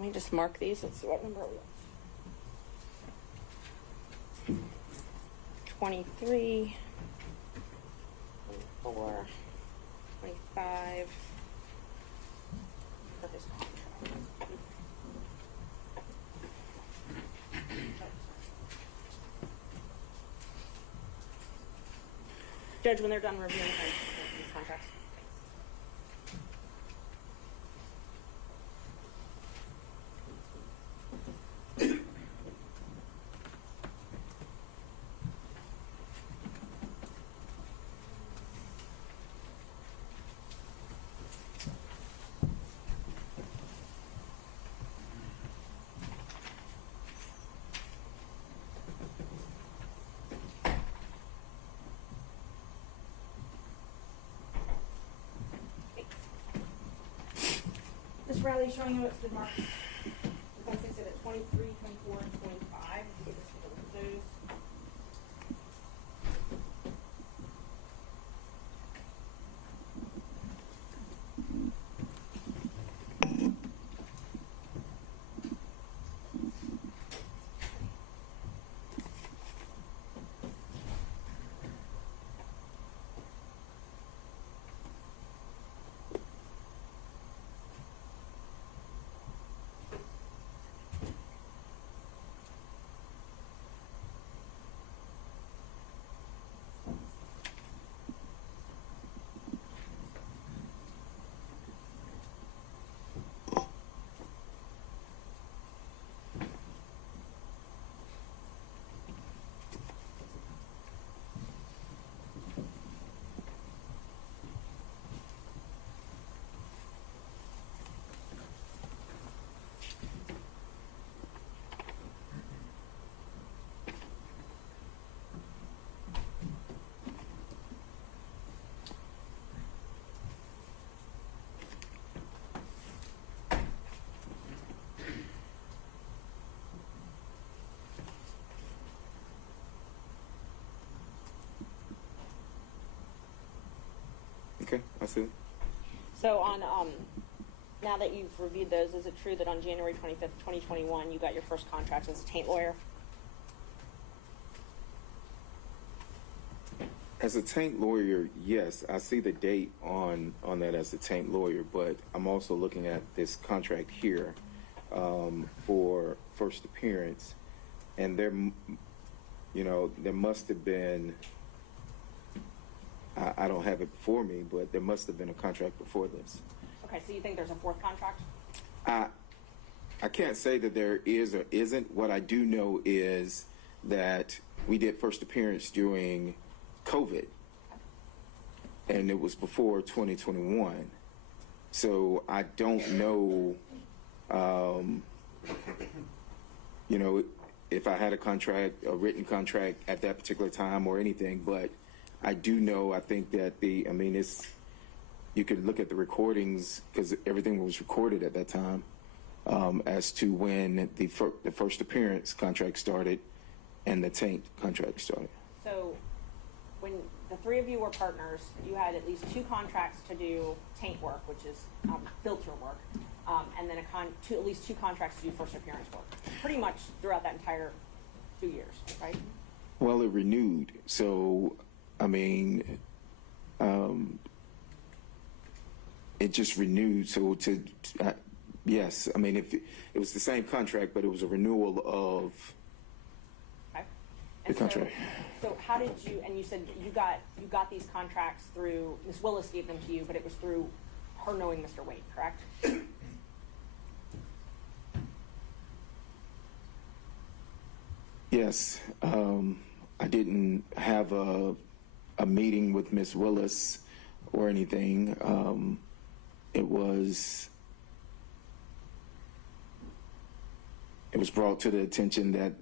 Let me just mark these. Let's see what number we are. 23, 24, 25. For his contract. Judge, when they're done reviewing these contracts. This rally is showing you what's been marked. If I fix it at 23, 24, and 25, if you get this to look at those. Okay, I see. So on now that you've reviewed those, is it true that on January 25th, 2021, you got your first contract as a taint lawyer? As a taint lawyer, yes, I see the date on that as a taint lawyer, but I'm also looking at this contract here for first appearance, and there must have been. I don't have it before me, but there must have been a contract before this. Okay, so you think there's a fourth contract? I can't say that there is or isn't. What I do know is that we did first appearance during COVID, and it was before 2021. So I don't know, if I had a written contract at that particular time or anything, but I do know, I think that you could look at the recordings because everything was recorded at that time as to when the first appearance contract started and the taint contract started. So when the three of you were partners, you had at least two contracts to do taint work, which is filter work, and then at least two contracts to do first appearance work, pretty much throughout that entire 2 years, right? Well, it renewed. So, it just renewed. So yes, if it was the same contract, but it was a renewal of the contract. So how did you, and you said you got these contracts through, Ms. Willis gave them to you, but it was through her knowing Mr. Wade, correct? Yes. I didn't have a meeting with Ms. Willis or anything. It was brought to the attention that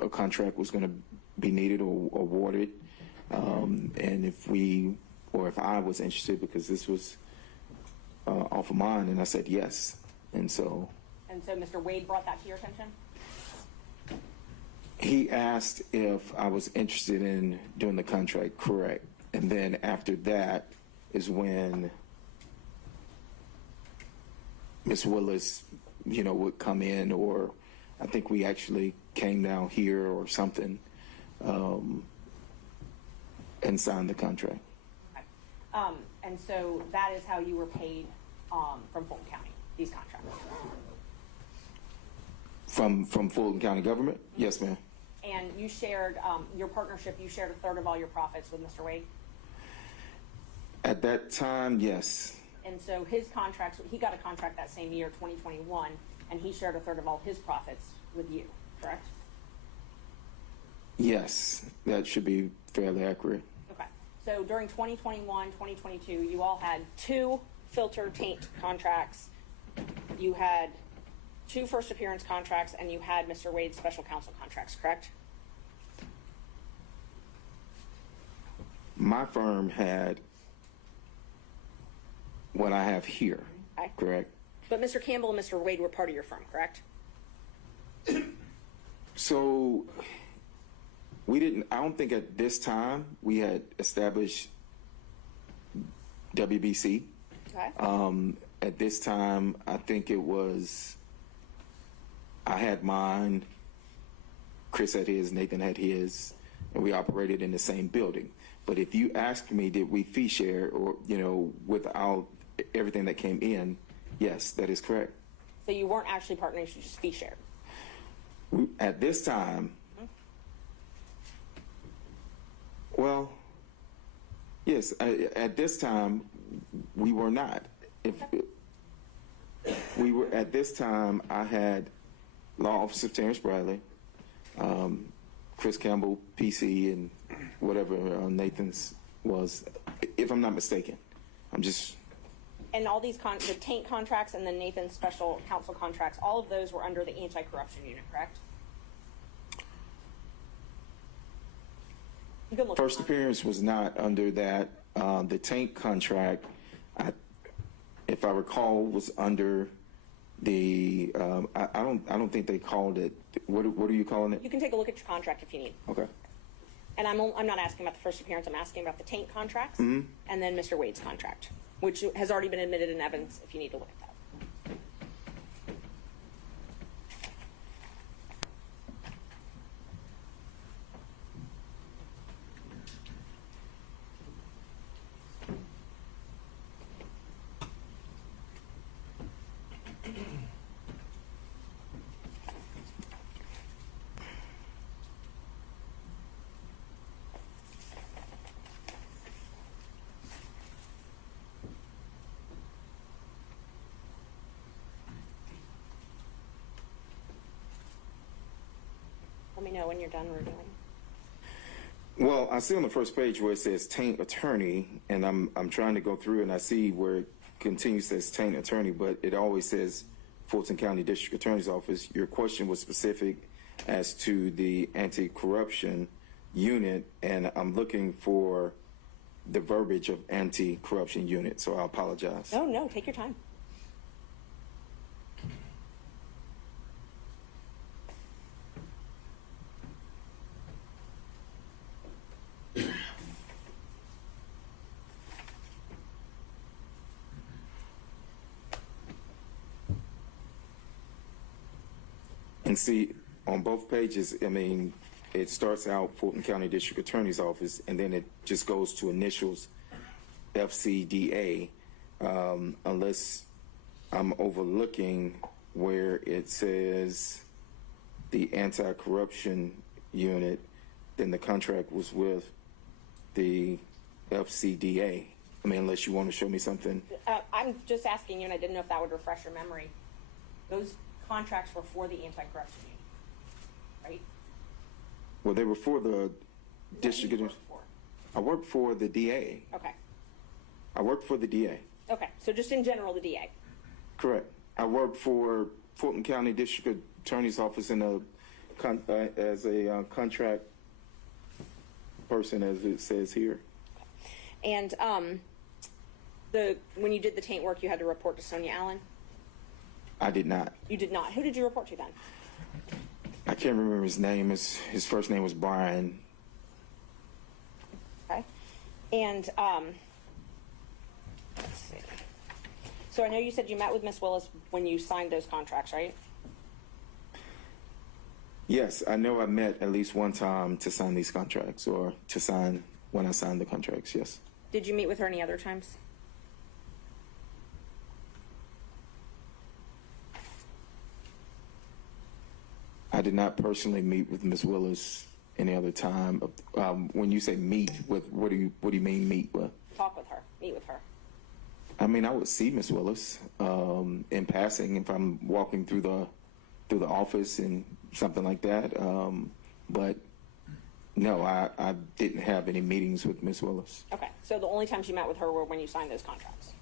a contract was going to be needed or awarded, and if I was interested, because this was off of mine, and I said yes, and so Mr. Wade brought that to your attention? He asked if I was interested in doing the contract, correct, and then after that is when Ms. Willis would come in, or I think we actually came down here or something, and signed the contract. Okay. And so that is how you were paid from Fulton County, these contracts. From Fulton County government? Yes, ma'am. And you shared, your partnership, you shared a third of all your profits with Mr. Wade? At that time, yes. And so his contracts, he got a contract that same year, 2021, and he shared a third of all his profits with you, correct? Yes, that should be fairly accurate. Okay. So during 2021, 2022, you all had 2 filter taint contracts. You had 2 first appearance contracts, and you had Mr. Wade's special counsel contracts, correct? My firm had what I have here, Okay. correct? But Mr. Campbell and Mr. Wade were part of your firm, correct? So I don't think at this time we had established WBC. Okay. At this time, I think I had mine, Chris had his, Nathan had his, and we operated in the same building. But if you ask me, did we fee share or, without everything that came in, yes, that is correct. So you weren't actually partners, you just fee shared. At this time, well, yes, at this time, we were not. We were, at this time, I had Law Office of Terrence Bradley, Chris Campbell, PC, and whatever Nathan's was, if I'm not mistaken. And all these the taint contracts and the Nathan's special counsel contracts, all of those were under the anti-corruption unit, correct? You can look First appearance was not under that. The taint contract, if I recall, was under the. I don't think they called it. What are you calling it? You can take a look at your contract if you need. Okay. And I'm not asking about the first appearance. I'm asking about the taint contracts and then Mr. Wade's contract, which has already been admitted in evidence. If you need to look at that. Let me know when you're done reviewing. Well, I see on the first page where it says taint attorney, and I'm trying to go through and I see where it continues says taint attorney, but it always says Fulton County District Attorney's Office. Your question was specific as to the anti-corruption unit, and I'm looking for the verbiage of anti-corruption unit, so I apologize. Oh, no, take your time. And see, on both pages, I mean, it starts out Fulton County District Attorney's Office, and then it just goes to initials FCDA, unless I'm overlooking where it says the anti-corruption unit, then the contract was with the FCDA. I mean, unless you want to show me something. I'm just asking you, and I didn't know if that would refresh your memory. Those contracts were for the anti-corruption unit, right? Well, they were for the district. What do you work for? I worked for the DA. Okay. I worked for the DA. Okay. So just in general, the DA. Correct. I worked for Fulton County District Attorney's Office in as a contract person, as it says here. And when you did the taint work, you had to report to Sonia Allen? I did not. You did not. Who did you report to then? I can't remember his name. His first name was Brian. Okay. And let's see. So I know you said you met with Ms. Willis when you signed those contracts, right? Yes, I know I met at least one time to sign these contracts, or to sign when I signed the contracts, yes. Did you meet with her any other times? I did not personally meet with Ms. Willis any other time. When you say meet with, what do you mean meet with? Talk with her, meet with her. I mean, I would see Ms. Willis in passing if I'm walking through the office and something like that. But no, I didn't have any meetings with Ms. Willis. Okay, so the only times you met with her were when you signed those contracts.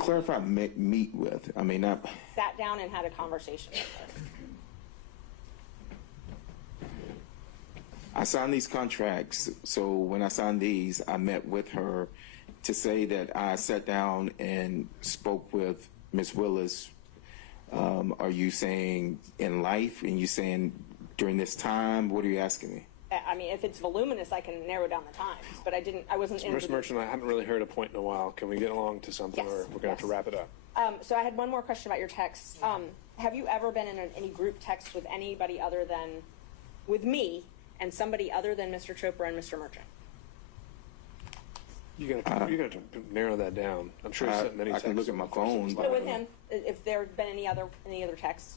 Clarify meet with. I mean, not. Sat down and had a conversation with her. I signed these contracts, so when I signed these, I met with her. To say that I sat down and spoke with Ms. Willis, are you saying in life, and you saying during this time? What are you asking me? I mean, if it's voluminous, I can narrow down the times, but I wasn't in. Ms. Merchant, I haven't really heard a point in a while. Can we get along to something, Yes, or we're going to have to wrap it up? So I had one more question about your text. Have you ever been in any group text with anybody other than, with me, and somebody other than Mr. Chopra and Mr. Merchant? You're gonna narrow that down. I'm sure you sent many I texts. can look at my phone. So with him, if there had been any other texts,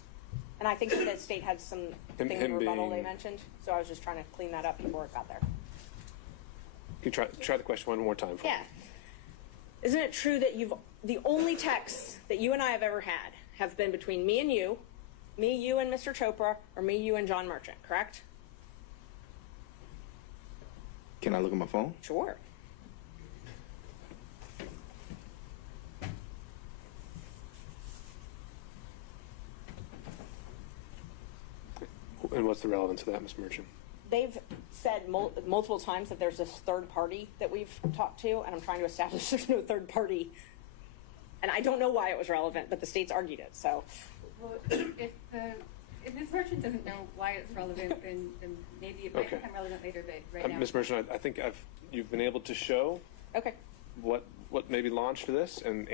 and I think that the state had some thing in him rebuttal being- they mentioned, so I was just trying to clean that up before it got there. Can you try the question one more time for Yeah. me? Isn't it true that the only texts that you and I have ever had have been between me, you, and Mr. Chopra, or me, you, and John Merchant, correct? Can I look at my phone? Sure. And what's the relevance of that, Ms. Merchant? They've said multiple times that there's this third party that we've talked to, and I'm trying to establish there's no third party. And I don't know why it was relevant, but the state's argued it, so. Well, if Ms. Merchant doesn't know why it's relevant, then maybe it might Okay. become relevant later, but right now. Ms. Merchant, I think you've been able to show Okay. what maybe launched this and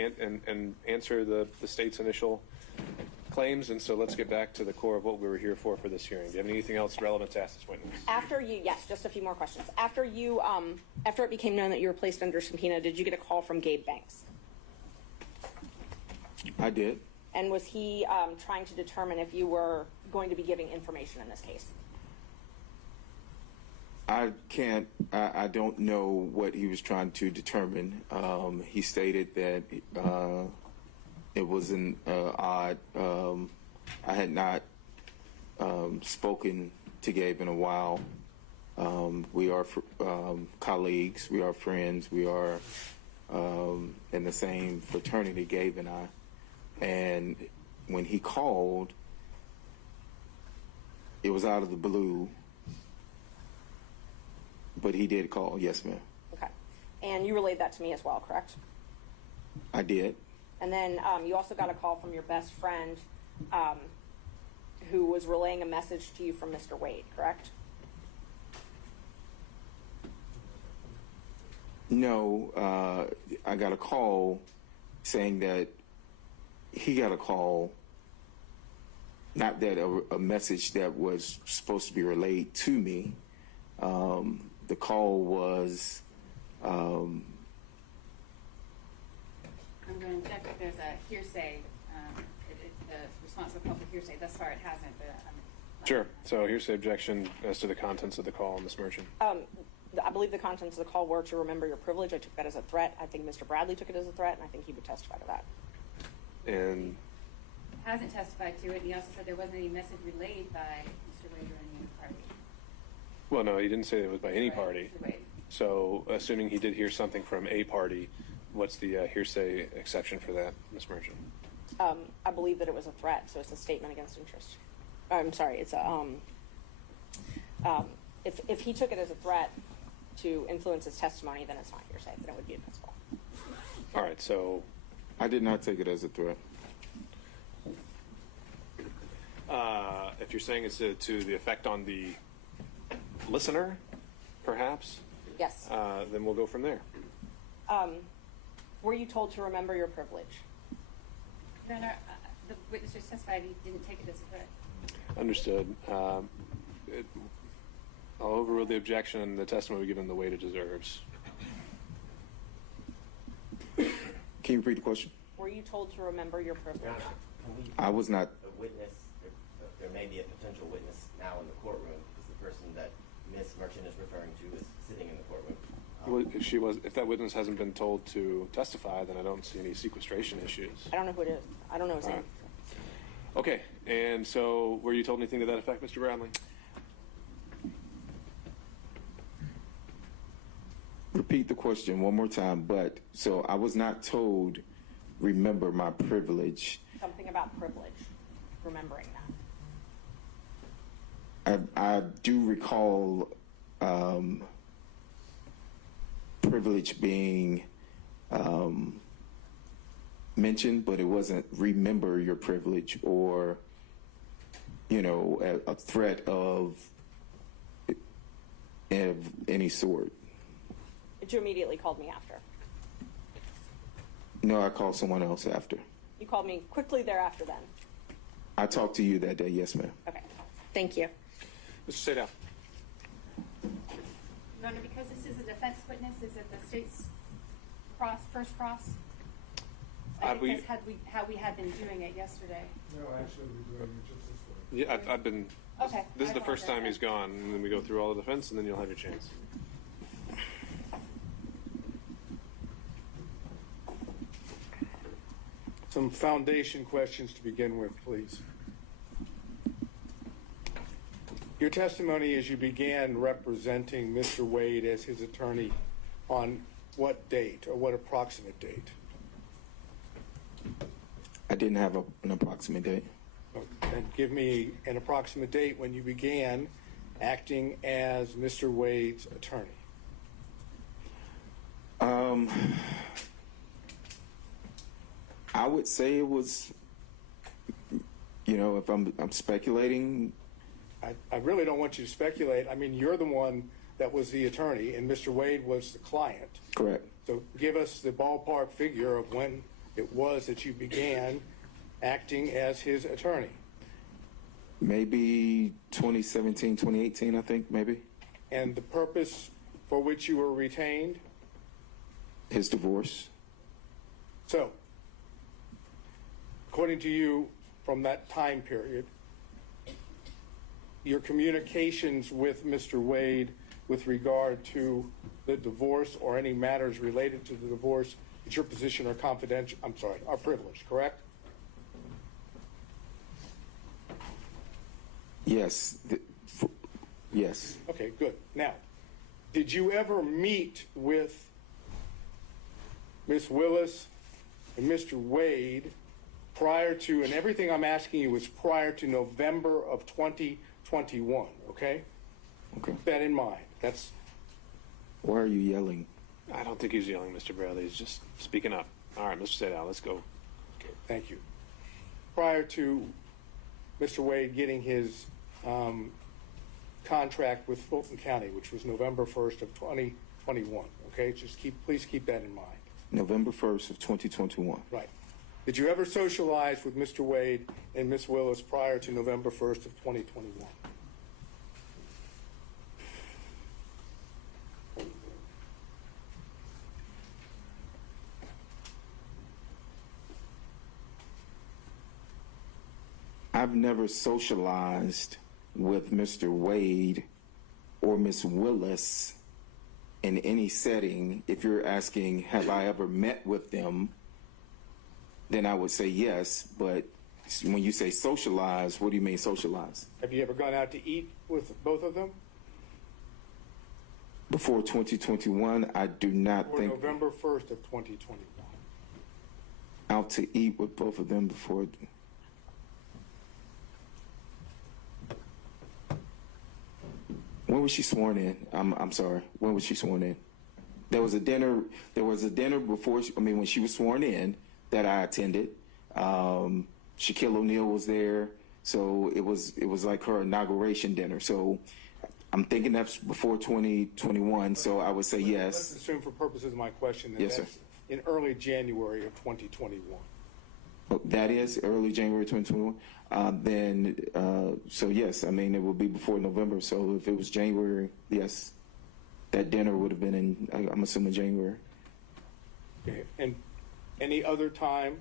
answer the state's initial claims, and so let's get back to the core of what we were here for this hearing. Do you have anything else relevant to ask this witness? Yes, just a few more questions. After it became known that you were placed under subpoena, did you get a call from Gabe Banks? I did. And was he trying to determine if you were going to be giving information in this case? I don't know what he was trying to determine. He stated that it was an odd. I had not spoken to Gabe in a while. We are colleagues. We are friends. We are in the same fraternity, Gabe and I. And when he called, it was out of the blue. But he did call, yes, ma'am. Okay. And you relayed that to me as well, correct? I did. And then you also got a call from your best friend who was relaying a message to you from Mr. Wade, correct? No, I got a call saying that he got a call, not that a message that was supposed to be relayed to me. The call was. I'm going to check if there's a hearsay, the response to a call for hearsay. Thus far, it hasn't, but Sure. So here's the objection as to the contents of the call, Ms. Merchant. I believe the contents of the call were to remember your privilege. I took that as a threat. I think Mr. Bradley took it as a threat, and I think he would testify to that. And hasn't testified to it. And he also said there wasn't any message relayed by Mr. Wade or any other party. well, no, he didn't say it was by any Right, party. Mr. Wade. So assuming he did hear something from a party, what's the hearsay exception for that, Ms. Merchant? I believe that it was a threat, so it's a statement against interest. I'm sorry, it's a if he took it as a threat to influence his testimony, then it's not hearsay. Then it would be admissible. All right. So I did not take it as a threat. if you're saying it's to the effect on the listener, perhaps, Yes. then we'll go from there. Were you told to remember your privilege? Your Honor, the witness just testified he didn't take it as a threat. Understood. I'll overrule the objection and the testimony given the weight it deserves. Can you repeat the question? Were you told to remember your privilege? Your Honor, can we, I was not. a witness, there may be a potential witness now in the courtroom because the person that Ms. Merchant is referring to is sitting in the courtroom. Well, if that witness hasn't been told to testify, then I don't see any sequestration issues. I don't know who it is. I don't know his name. Alright. Okay, and so were you told anything to that effect, Mr. Bradley? Repeat the question one more time, but so I was not told, remember my privilege. Something about privilege. Remembering that. I do recall privilege being mentioned, but it wasn't remember your privilege or, you know, a threat of any sort. But you immediately called me after. No, I called someone else after. You called me quickly thereafter then. I talked to you that day, yes, ma'am. Okay. Thank you. Mr. Sadell. Your Honor, because this is a defense witness, is it the state's first cross? I think that's how we had been doing it yesterday. No, actually, we're doing it just this way. Yeah, I've been. Okay. This is I the first time he's gone, and then we go through all the defense, and then you'll have your chance. Some foundation questions to begin with, please. Your testimony as you began representing Mr. Wade as his attorney on what date or what approximate date? I didn't have an approximate date. And give me an approximate date when you began acting as Mr. Wade's attorney. I would say it was, you know, if I'm speculating. I really don't want you to speculate. I mean, you're the one that was the attorney, and Mr. Wade was the client. Correct. So give us the ballpark figure of when it was that you began acting as his attorney. Maybe 2017, 2018, I think, maybe. And the purpose for which you were retained? His divorce. So, according to you, from that time period, your communications with Mr. Wade with regard to the divorce or any matters related to the divorce, it's your position are confidential, are privileged, correct? Yes. Yes. Okay, good. Now, did you ever meet with Ms. Willis and Mr. Wade prior to, and everything I'm asking you is prior to November of 2021, okay? Okay. Keep that in mind. That's, Why are you yelling? I don't think he's yelling, Mr. Bradley. He's just speaking up. All right, Mr. Sadell, let's go. okay, thank you. Prior to Mr. Wade getting his contract with Fulton County, which was November 1st of 2021, okay? Just please keep that in mind. November 1st of 2021. Right. Did you ever socialize with Mr. Wade and Ms. Willis prior to November 1st of 2021? I've never socialized with Mr. Wade or Ms. Willis in any setting. If you're asking, have I ever met with them, then I would say yes. But when you say socialize, what do you mean socialize? Have you ever gone out to eat with both of them? Before 2021, I do not Or think November 1st of 2021? out to eat with both of them before. When was she sworn in? I'm sorry. When was she sworn in? There was a dinner. There was a dinner before. When she was sworn in, that I attended. Shaquille O'Neal was there, so it was like her inauguration dinner. So I'm thinking that's before 2021, so I would say Let's yes. assume for purposes of my question that Yes, sir. that's in early January of 2021. Oh, that is early January 2021. So yes, I mean, it will be before November. So if it was January, yes, that dinner would have been in, I'm assuming, January. Okay. And any other time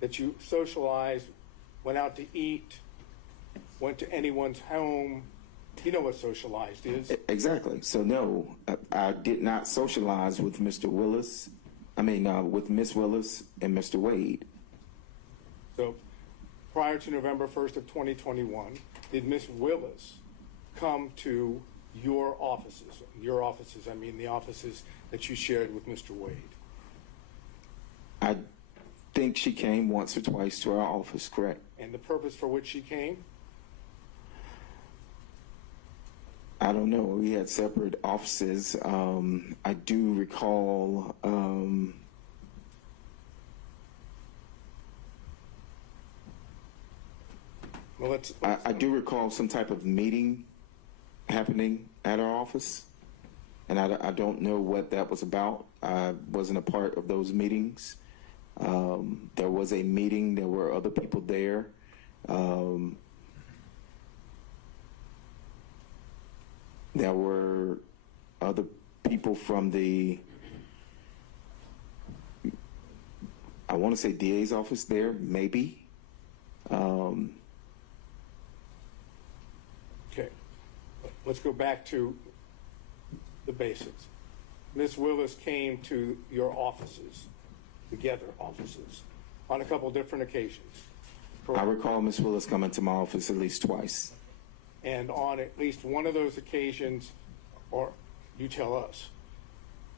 that you socialized, went out to eat, went to anyone's home, you know what socialized is? Exactly. So no, I did not socialize with Mr. Willis. With Miss Willis and Mr. Wade. So prior to November 1st of 2021, did Miss Willis come to your offices? Your offices, I mean the offices that you shared with Mr. Wade. I think she came once or twice to our office, correct? And the purpose for which she came? I don't know. We had separate offices. I do recall. Well, I do recall some type of meeting happening at our office, and I don't know what that was about. I wasn't a part of those meetings. There was a meeting. There were other people there. There were other people from the, I want to say DA's office there, maybe. Okay. Let's go back to the basics. Ms. Willis came to your offices, together offices, on a couple different occasions. I recall Ms. Willis coming to my office at least twice. And on at least one of those occasions, or you tell us,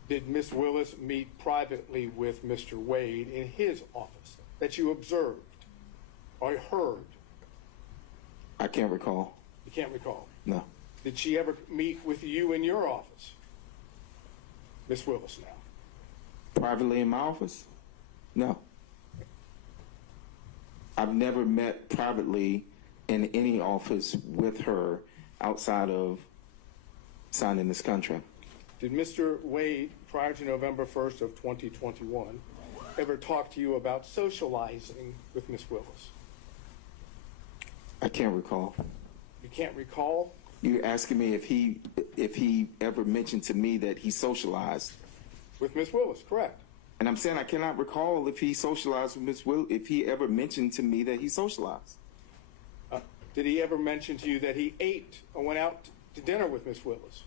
did Ms. Willis meet privately with Mr. Wade in his office that you observed or heard? I can't recall. You can't recall. No. Did she ever meet with you in your office? Ms. Willis now. Privately in my office? No. I've never met privately in any office with her outside of signing this contract. Did Mr. Wade, prior to November 1st of 2021, ever talk to you about socializing with Ms. Willis? I can't recall. You can't recall? You're asking me if he ever mentioned to me that he socialized. With Ms. Willis, correct. And I'm saying I cannot recall if he socialized with Ms. Will, if he ever mentioned to me that he socialized. Did he ever mention to you that he ate or went out to dinner with Ms. Willis?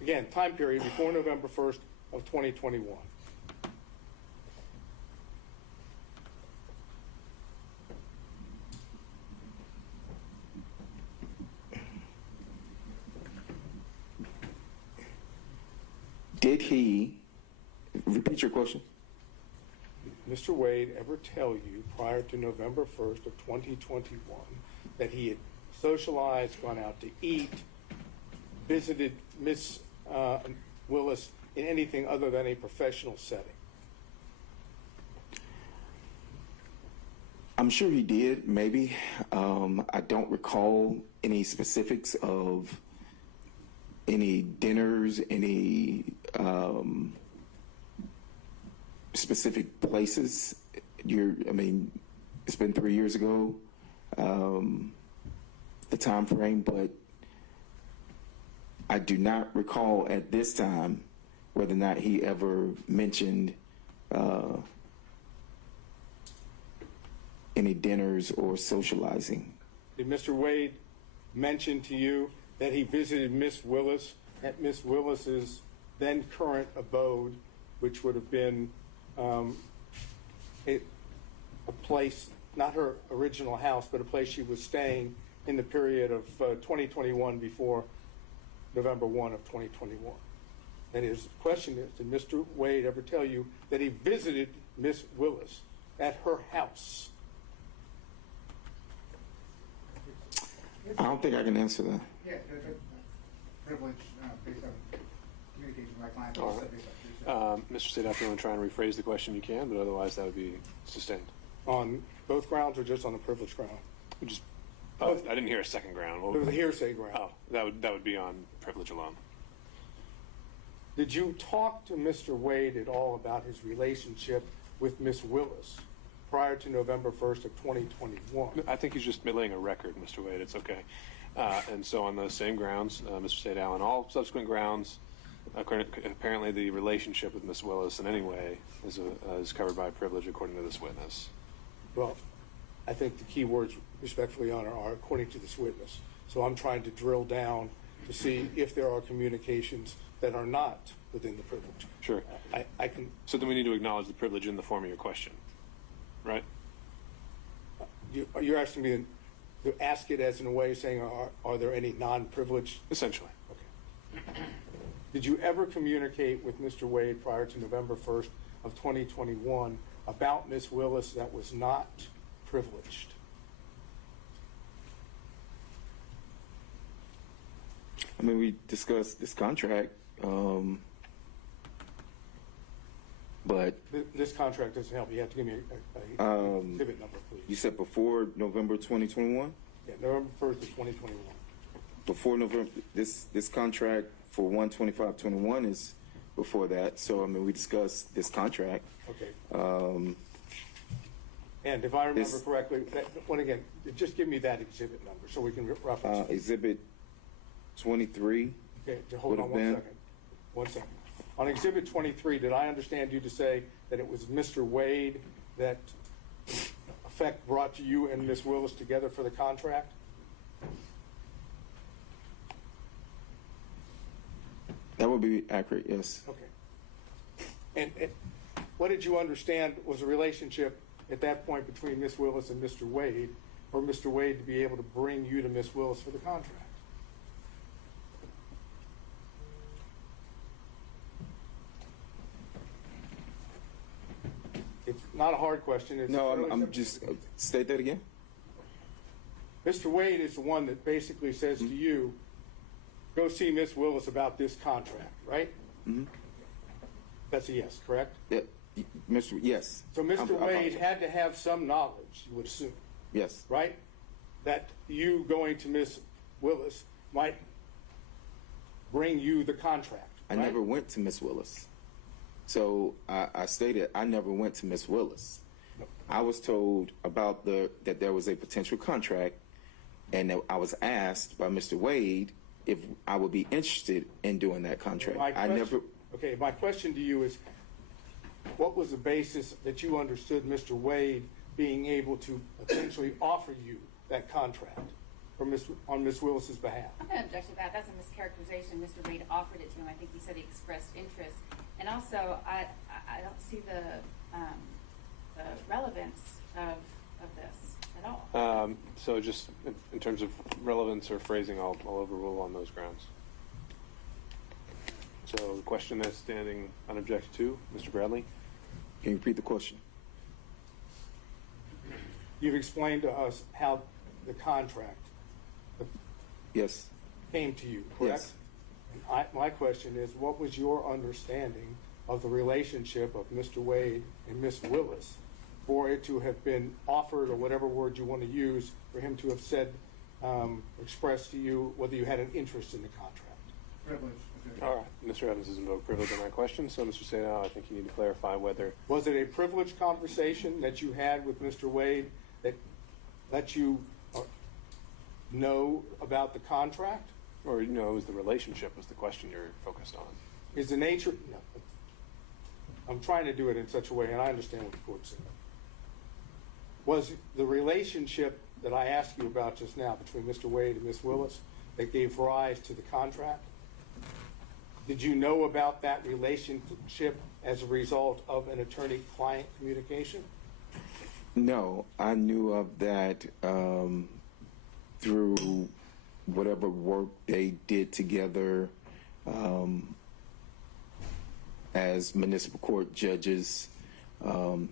Again, time period before November 1st of 2021. Did he, repeat your question? Mr. Wade ever tell you prior to November 1st of 2021 that he had socialized, gone out to eat, visited Ms. Willis in anything other than a professional setting? I'm sure he did, maybe. I don't recall any specifics of any dinners, any specific places. It's been 3 years ago, the time frame, but I do not recall at this time whether or not he ever mentioned any dinners or socializing. Did Mr. Wade mention to you that he visited Miss Willis at Miss Willis's then current abode, which would have been a place, not her original house, but a place she was staying in the period of 2021 before November 1 of 2021? And his question is, did Mr. Wade ever tell you that he visited Miss Willis at her house? I don't think I can answer that. Yeah, privilege based on communication with my client. All right. Mr. State, if you want to try and rephrase the question, you can, but otherwise that would be sustained. On both grounds or just on the privilege ground? Just Oh, I didn't hear a second ground. It was a hearsay ground. Oh, that would be on privilege alone. Did you talk to Mr. Wade at all about his relationship with Miss Willis prior to November 1st of 2021? I think he's just laying a record, Mr. Wade. It's okay. And so on those same grounds, Mr. State Allen, all subsequent grounds, apparently the relationship with Miss Willis in any way is covered by privilege according to this witness. Well, I think the key words, respectfully, Your Honor, are according to this witness. So I'm trying to drill down to see if there are communications that are not within the privilege. Sure. I can. So then we need to acknowledge the privilege in the form of your question, right? You're asking me to ask it as in a way saying, are there any non-privileged? Essentially. Okay. Did you ever communicate with Mr. Wade prior to November 1st of 2021 about Miss Willis that was not privileged? I mean, we discussed this contract, but This contract doesn't help. You have to give me a exhibit number, please. you said before November 2021? Yeah, November 1st of 2021. Before November, this contract for 1/25/21 is before that. So, I mean, we discussed this contract. Okay. And if I remember correctly, again, just give me that exhibit number so we can reference it. Exhibit 23. Okay, hold on would have 1 second. On Exhibit 23, did I understand you to say that it was Mr. Wade that effect brought you and Ms. Willis together for the contract? That would be accurate, yes. Okay. And what did you understand was a relationship at that point between Ms. Willis and Mr. Wade, for Mr. Wade to be able to bring you to Ms. Willis for the contract? It's not a hard question. It's No, really I'm simple. just, state that again? Mr. Wade is the one that basically says to you, go see Ms. Willis about this contract, right? Mm-hmm. That's a yes, correct? Yeah, Mr. Yes. So Mr. I Wade apologize. had to have some knowledge, you would assume, Yes. right? That you going to Ms. Willis might bring you the contract. I right? never went to Miss Willis. So I stated I never went to Miss Willis. I was told about that there was a potential contract, and that I was asked by Mr. Wade if I would be interested in doing that contract. Okay, my question to you is, what was the basis that you understood Mr. Wade being able to potentially offer you that contract on Ms. Willis's behalf? I'm going to object to that. That's a mischaracterization. Mr. Wade offered it to him. I think he said he expressed interest. And also, I don't see the relevance of this at all. So just in terms of relevance or phrasing, I'll overrule on those grounds. So the question that's standing unobjected to, Mr. Bradley? Can you repeat the question? You've explained to us how the contract Yes. came to you, correct? Yes. And my question is, what was your understanding of the relationship of Mr. Wade and Miss Willis for it to have been offered, or whatever word you want to use, for him to have said, expressed to you whether you had an interest in the contract? Privilege. Okay. All right. Mr. Evans has invoked privilege on that question, so Mr. Sadal, I think you need to clarify whether... Was it a privileged conversation that you had with Mr. Wade that let you know about the contract? Or, it was the relationship was the question you're focused on. Is the nature... No, I'm trying to do it in such a way, and I understand what the court said. Was the relationship that I asked you about just now between Mr. Wade and Miss Willis that gave rise to the contract? Did you know about that relationship as a result of an attorney-client communication? No, I knew of that through whatever work they did together as municipal court judges. And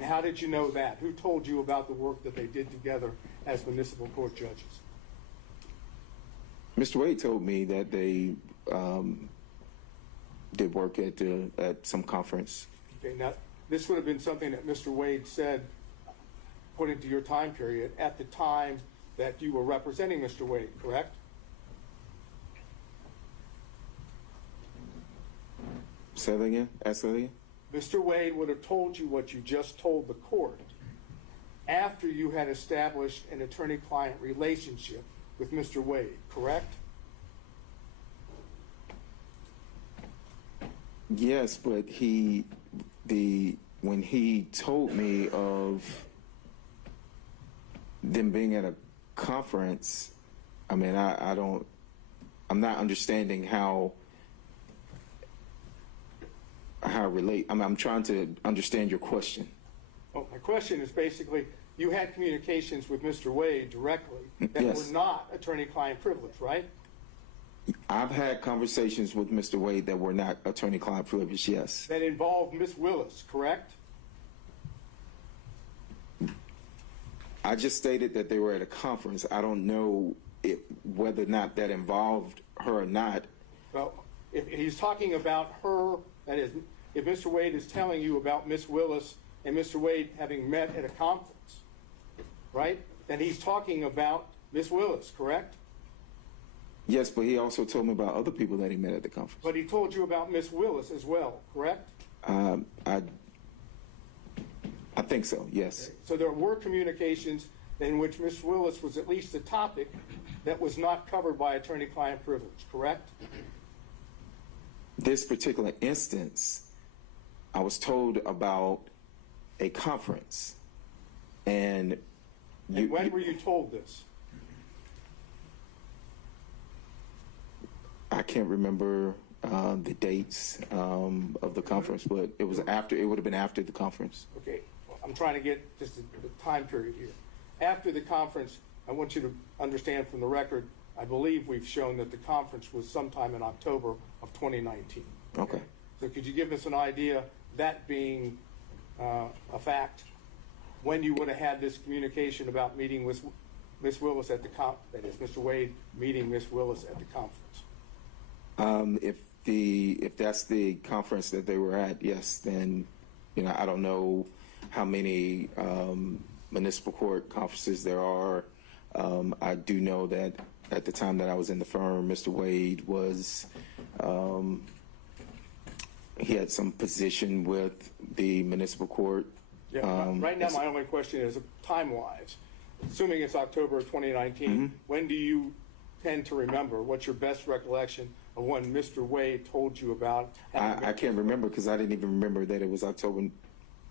how did you know that? Who told you about the work that they did together as municipal court judges? Mr. Wade told me that they did work at some conference. Okay, now, this would have been something that Mr. Wade said according to your time period, at the time that you were representing Mr. Wade, correct? Say that again? Ask that again? Mr. Wade would have told you what you just told the court after you had established an attorney-client relationship with Mr. Wade, correct? Yes, but when he told me of them being at a conference, I mean, I'm not understanding how relate. I'm trying to understand your question. Well, my question is basically, you had communications with Mr. Wade directly that Yes. were not attorney-client privilege, right? I've had conversations with Mr. Wade that were not attorney-client privileged, yes. That involved Ms. Willis, correct? I just stated that they were at a conference. I don't know whether or not that involved her or not. Well, if he's talking about her, that is, if Mr. Wade is telling you about Ms. Willis and Mr. Wade having met at a conference, right, then he's talking about Ms. Willis, correct? Yes, but he also told me about other people that he met at the conference. But he told you about Ms. Willis as well, correct? I think so, yes. So there were communications in which Ms. Willis was at least a topic that was not covered by attorney-client privilege, correct? This particular instance, I was told about a conference, and when were you told this? I can't remember the dates of the conference, but it was after. It would have been after the conference. Okay, well, I'm trying to get just the time period here. After the conference, I want you to understand from the record, I believe we've shown that the conference was sometime in October of 2019. Okay. So could you give us an idea, that being a fact, when you would have had this communication about meeting with Ms. Willis at the that is, Mr. Wade meeting Ms. Willis at the conference? If that's the conference that they were at, yes, then I don't know how many municipal court conferences there are. I do know that at the time that I was in the firm, Mr. Wade was he had some position with the municipal court. Yeah, right now my only question is time-wise, assuming it's October of 2019, when do you tend to remember? What's your best recollection of when Mr. Wade told you about? I can't remember because I didn't even remember that it was October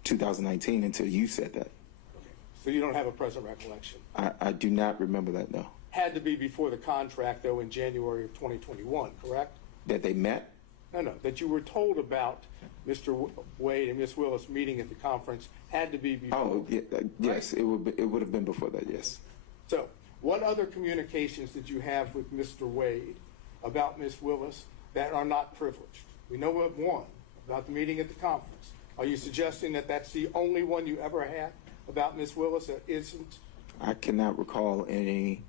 2019 until you said that. Okay. So you don't have a present recollection? I do not remember that, no. Had to be before the contract, though, in January of 2021, correct? That they met? No, that you were told about Mr. Wade and Ms. Willis meeting at the conference had to be before. Oh, yeah, yes, it would have been before that, yes. So what other communications did you have with Mr. Wade about Ms. Willis that are not privileged? We know of one, about the meeting at the conference. Are you suggesting that that's the only one you ever had about Ms. Willis that isn't? I cannot recall any.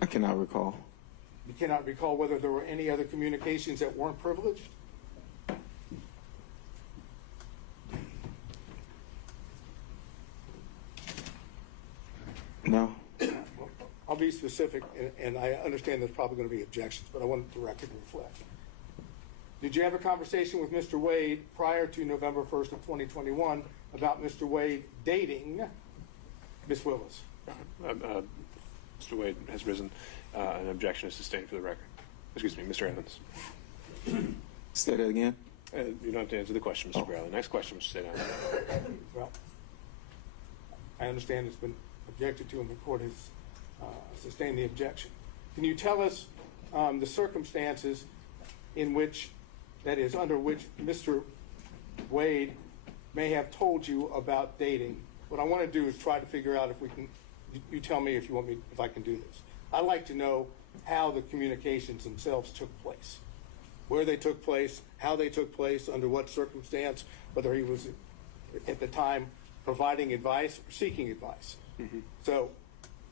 I cannot recall. You cannot recall whether there were any other communications that weren't privileged? No. I'll be specific, and I understand there's probably going to be objections, but I want the record to reflect. Did you have a conversation with Mr. Wade prior to November 1st of 2021 about Mr. Wade dating Ms. Willis? Mr. Wade has risen. An objection is sustained for the record. Excuse me, Mr. Evans. Say that again? You don't have to answer the question, Mr. Bradley. Next question, Mr. State. Well, I understand it's been objected to and the court has sustained the objection. Can you tell us the circumstances in which, that is, under which Mr. Wade may have told you about dating? What I want to do is try to figure out if we can, you tell me if you want me, if I can do this. I'd like to know how the communications themselves took place, where they took place, how they took place, under what circumstance, whether he was at the time providing advice or seeking advice. So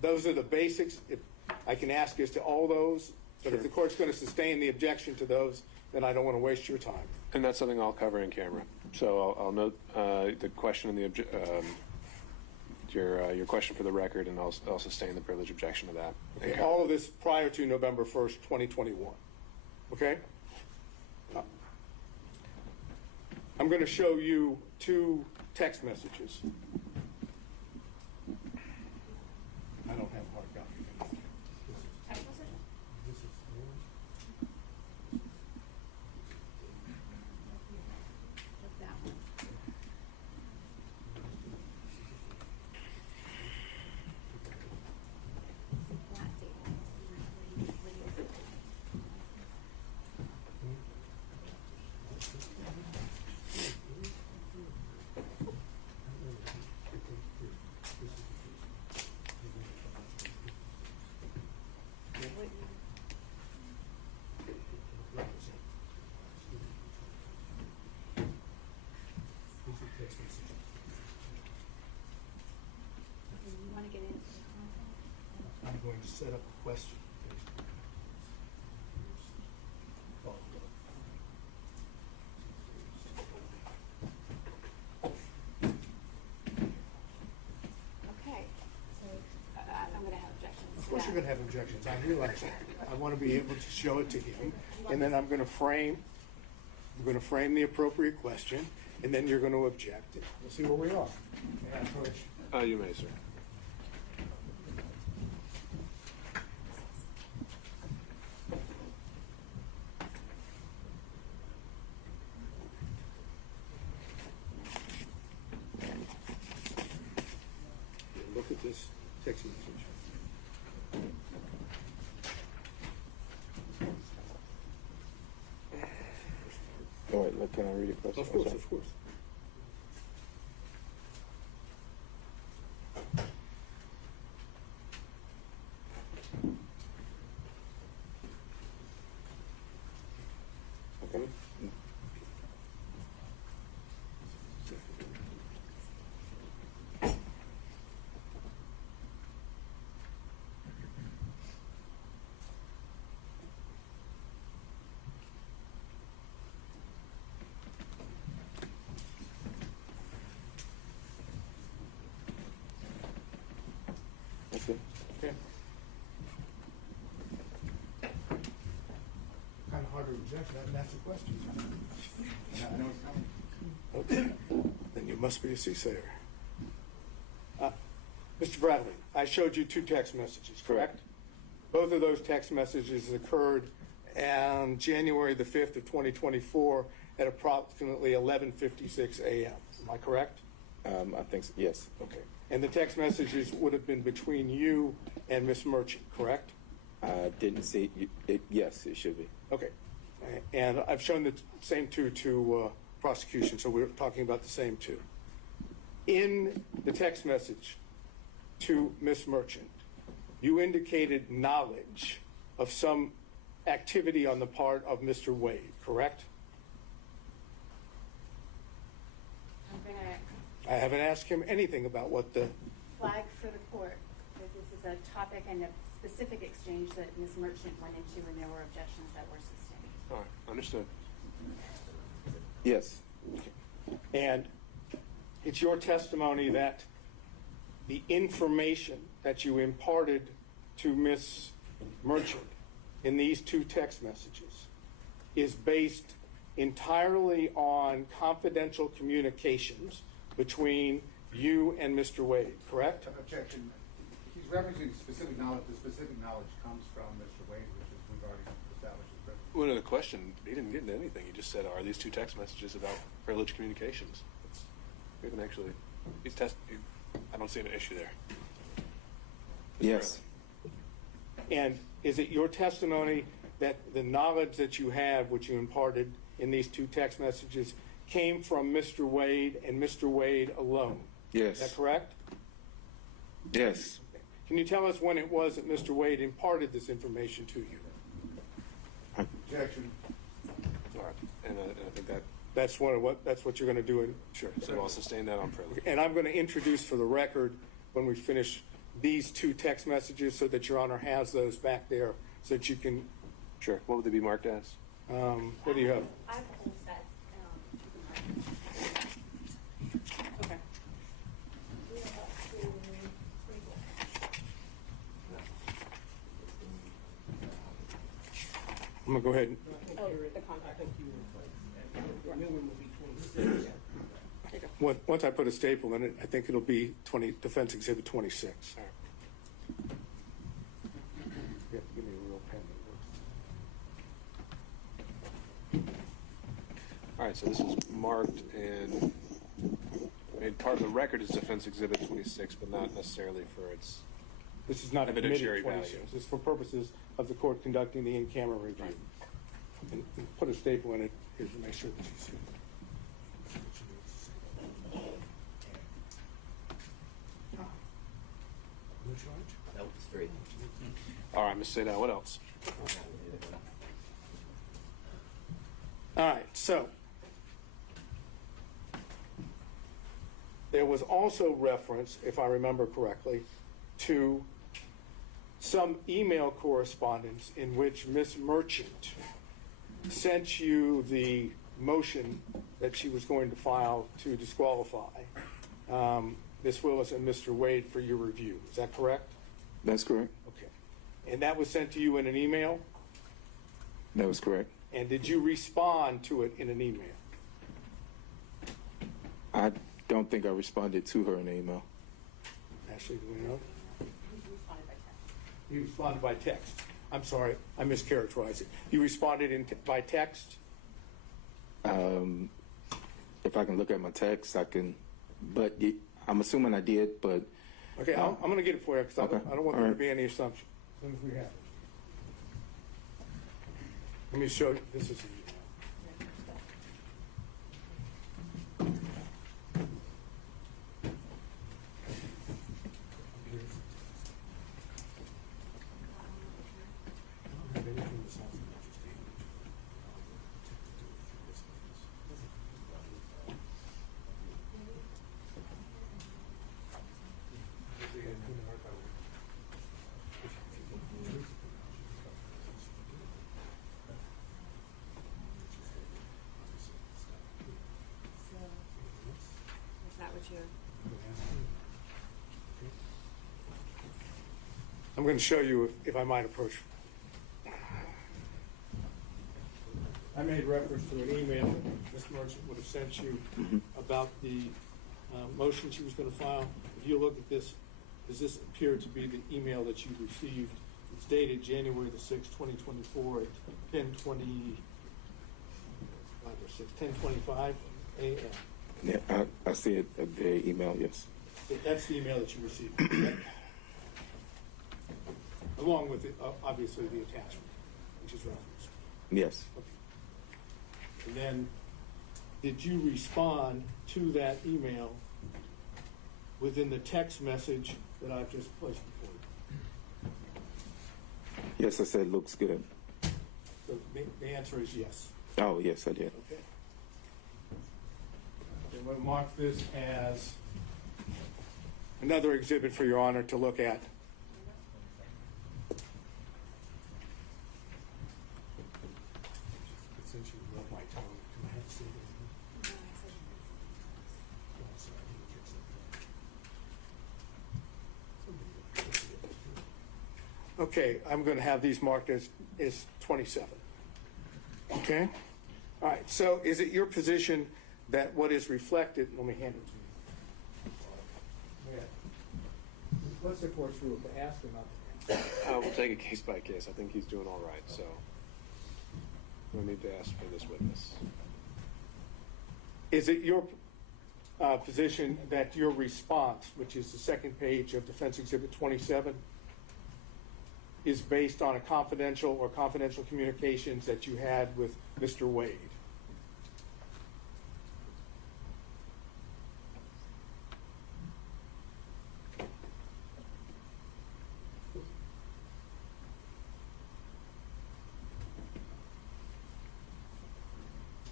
those are the basics. If I can ask as to all those, but if the court's going to sustain the objection to those, then I don't want to waste your time. And that's something I'll cover in camera. So I'll note the question and your question for the record, and I'll sustain the privilege objection to that. Okay. All of this prior to November 1st, 2021. Okay? I'm going to show you 2 text messages. I don't have a hard copy. You want to get into the content? I'm going to set up a question. Okay, so I'm going to have objections. Of course you're going to have objections. I realize that. I want to be able to show it to him, and then I'm going to frame the appropriate question, and then you're going to object. We'll see where we are. May I approach? You may, sir. Look at this text message. All right, look, can I read it first? Of course, of course. Okay. Okay. Okay. Kind of hard to object. That's the question. I know it's coming. Okay. Then you must be a soothsayer. Mr. Bradley, I showed you 2 text messages, correct? Both of those text messages occurred on January the 5th of 2024 at approximately 11:56 a.m. Am I correct? I think so, yes. Okay. And the text messages would have been between you and Miss Merchant, correct? I didn't see it. Yes, it should be. Okay. And I've shown the same 2 to prosecution, so we're talking about the same 2. In the text message to Miss Merchant, you indicated knowledge of some activity on the part of Mr. Wade, correct? I'm going to I haven't asked him anything about what the... flag for the court that this is a topic and a specific exchange that Ms. Merchant went into, and there were objections that were sustained. All right, understood. Yes. And it's your testimony that the information that you imparted to Miss Merchant in these 2 text messages is based entirely on confidential communications between you and Mr. Wade, correct? Objection. He's referencing specific knowledge. The specific knowledge comes from Mr. Wade, which is we've already established. Well, no, the question, he didn't get into anything. He just said, are these 2 text messages about privileged communications? We haven't actually, I don't see an issue there. Yes. And is it your testimony that the knowledge that you have, which you imparted in these 2 text messages, came from Mr. Wade and Mr. Wade alone? Yes. Is that correct? Yes. Can you tell us when it was that Mr. Wade imparted this information to you? Objection. All right, and I think that, That's what you're going to do. sure, so I'll sustain that on privilege. And I'm going to introduce for the record, when we finish, these 2 text messages so that Your Honor has those back there so that you can, Sure, what would they be marked as? What do you have? I have a whole set. Okay. We are up to 24. I'm gonna go ahead and, Oh, the contract. once I put a staple in it, I think it'll be Defense Exhibit 26. All right. You have to give me a real pen that works. All right, so this is marked and made part of the record as Defense Exhibit 26, but not necessarily for its. This is not a Evidentiary committed 26. value. This is for purposes of the court conducting the in-camera review. And put a staple in it here to make sure that you see it. No charge? Nope, it's free. All right, Ms. Sadell, what else? All right, so there was also reference, if I remember correctly, to some email correspondence in which Ms. Merchant sent you the motion that she was going to file to disqualify Ms. Willis and Mr. Wade for your review. Is that correct? That's correct. Okay. And that was sent to you in an email? That was correct. And did you respond to it in an email? I don't think I responded to her in an email. Ashley, do we know? We responded by text. You responded by text. I'm sorry, I mischaracterized it. You responded by text? If I can look at my text, I can, but I'm assuming I did, but Okay, I'm going to get it for you because Okay. I don't want All there to right. be any assumption. As soon as we have it. Let me show you. This is the email. Is that what you're? I'm going to show you if I might approach. I made reference to an email that Ms. Merchant would have sent you about the motion she was going to file. If you look at this, does this appear to be the email that you received? It's dated January the 6th, 2024 at 10:25 a.m. yeah, I see it, the email, yes. That's the email that you received, correct? Along with, obviously, the attachment, which is referenced. Yes. Okay. And then, did you respond to that email within the text message that I've just placed before you? Yes, I said looks good. So the answer is yes. Oh, yes, I did. Okay. I'm going to mark this as another exhibit for Your Honor to look at. Since you love my tone, can I have a seat? Okay, I'm going to have these marked as 27. Okay? All right, so is it your position that what is reflected, let me hand it to you. Yeah. Let's of course through it, to ask him not We'll take it case by case. I think he's doing all right, so we need to ask for this witness. Is it your position that your response, which is the second page of Defense Exhibit 27, is based on a confidential or confidential communications that you had with Mr. Wade?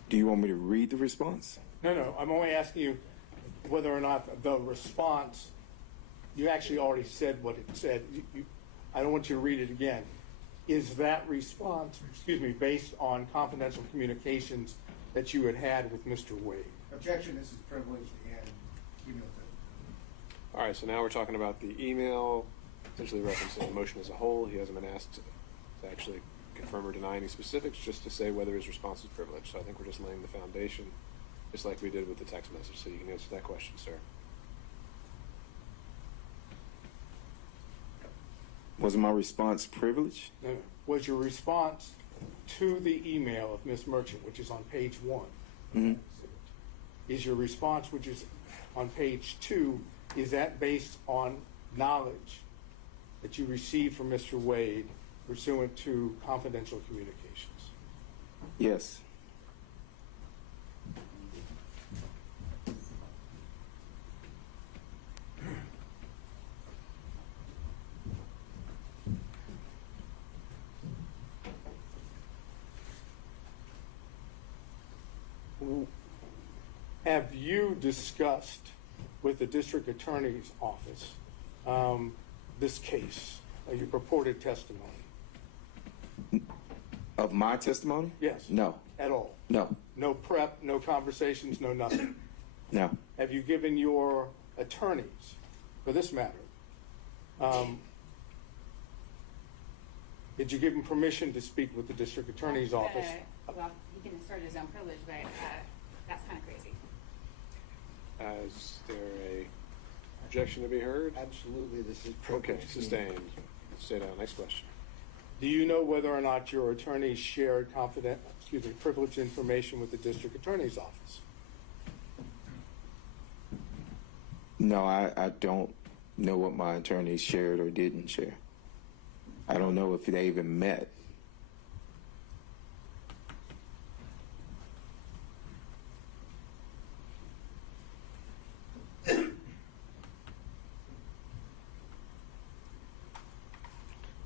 Do you want me to read the response? No, I'm only asking you whether or not the response, you actually already said what it said. I don't want you to read it again. is that response, based on confidential communications that you had had with Mr. Wade? Objection, this is privileged and cumulative. All right, so now we're talking about the email, essentially referencing the motion as a whole. He hasn't been asked to actually confirm or deny any specifics, just to say whether his response is privileged. So I think we're just laying the foundation, just like we did with the text message. So you can answer that question, sir. Was my response privileged? No. Was your response to the email of Ms. Merchant, which is on page 1, is your response, which is on page 2, is that based on knowledge that you received from Mr. Wade pursuant to confidential communications? Yes. Have you discussed with the district attorney's office this case, your purported testimony? Of my testimony? Yes. No. At all? No. No prep, no conversations, no nothing? No. Have you given your attorneys, for this matter, did you give them permission to speak with the district attorney's office? Well, he can assert his own privilege, but that's kind of crazy. Is there a objection to be heard? Absolutely, this is Okay, privileged. sustained. Stay down. Next question. Do you know whether or not your attorneys shared privileged information with the district attorney's office? No, I don't know what my attorneys shared or didn't share. I don't know if they even met.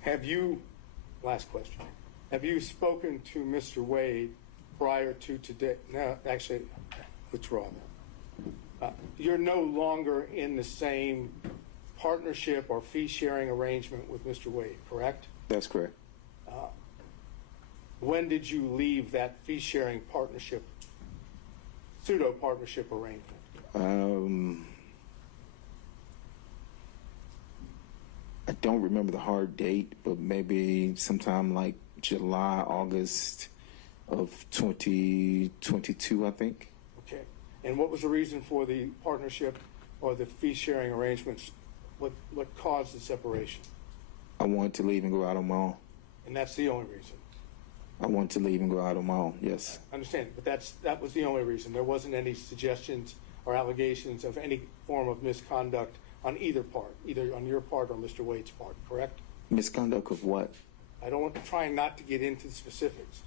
Have you, last question, have you spoken to Mr. Wade prior to today? No, actually, withdraw that. You're no longer in the same partnership or fee-sharing arrangement with Mr. Wade, correct? That's correct. When did you leave that fee-sharing partnership, pseudo-partnership arrangement? I don't remember the hard date, but maybe sometime like July, August of 2022, I think. Okay. And what was the reason for the partnership or the fee-sharing arrangements? What caused the separation? I wanted to leave and go out on my own. And that's the only reason? I wanted to leave and go out on my own, yes. I understand, but that was the only reason. There wasn't any suggestions or allegations of any form of misconduct on either part, either on your part or Mr. Wade's part, correct? Misconduct of what? Trying not to get into the specifics.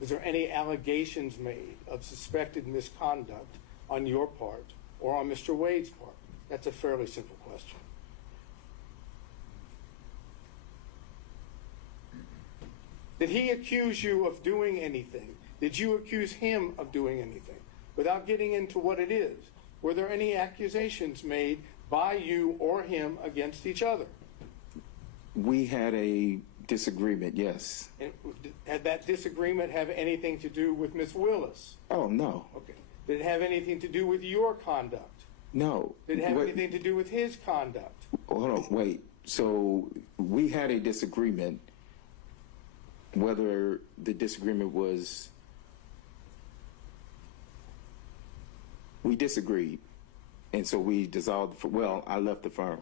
Was there any allegations made of suspected misconduct on your part or on Mr. Wade's part? That's a fairly simple question. Did he accuse you of doing anything? Did you accuse him of doing anything? Without getting into what it is, were there any accusations made by you or him against each other? We had a disagreement, yes. And had that disagreement have anything to do with Ms. Willis? Oh, no. Okay. Did it have anything to do with your conduct? No. Did it have anything to do with his conduct? Hold on, wait. So we had a disagreement. Whether the disagreement was, we disagreed, and so we dissolved. I left the firm.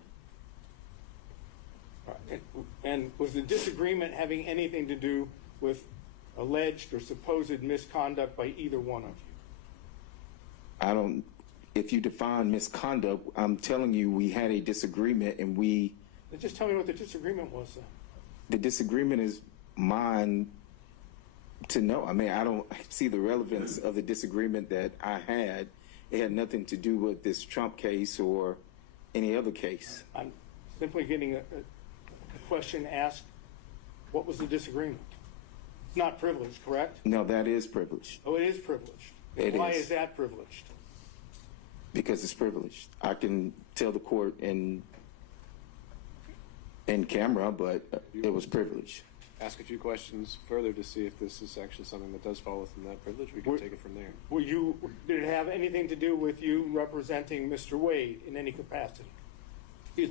All right. And was the disagreement having anything to do with alleged or supposed misconduct by either one of you? I don't. If you define misconduct, I'm telling you we had a disagreement, and we. Just tell me what the disagreement was then. The disagreement is mine to know. I mean, I don't see the relevance of the disagreement that I had. It had nothing to do with this Trump case or any other case. I'm simply getting a question asked, what was the disagreement? It's not privileged, correct? No, that is privileged. Oh, it is privileged. It Why is. is that privileged? Because it's privileged. I can tell the court in camera, but it was privileged. ask a few questions further to see if this is actually something that does fall within that privilege, we can take it from there. Did it have anything to do with you representing Mr. Wade in any capacity? Excuse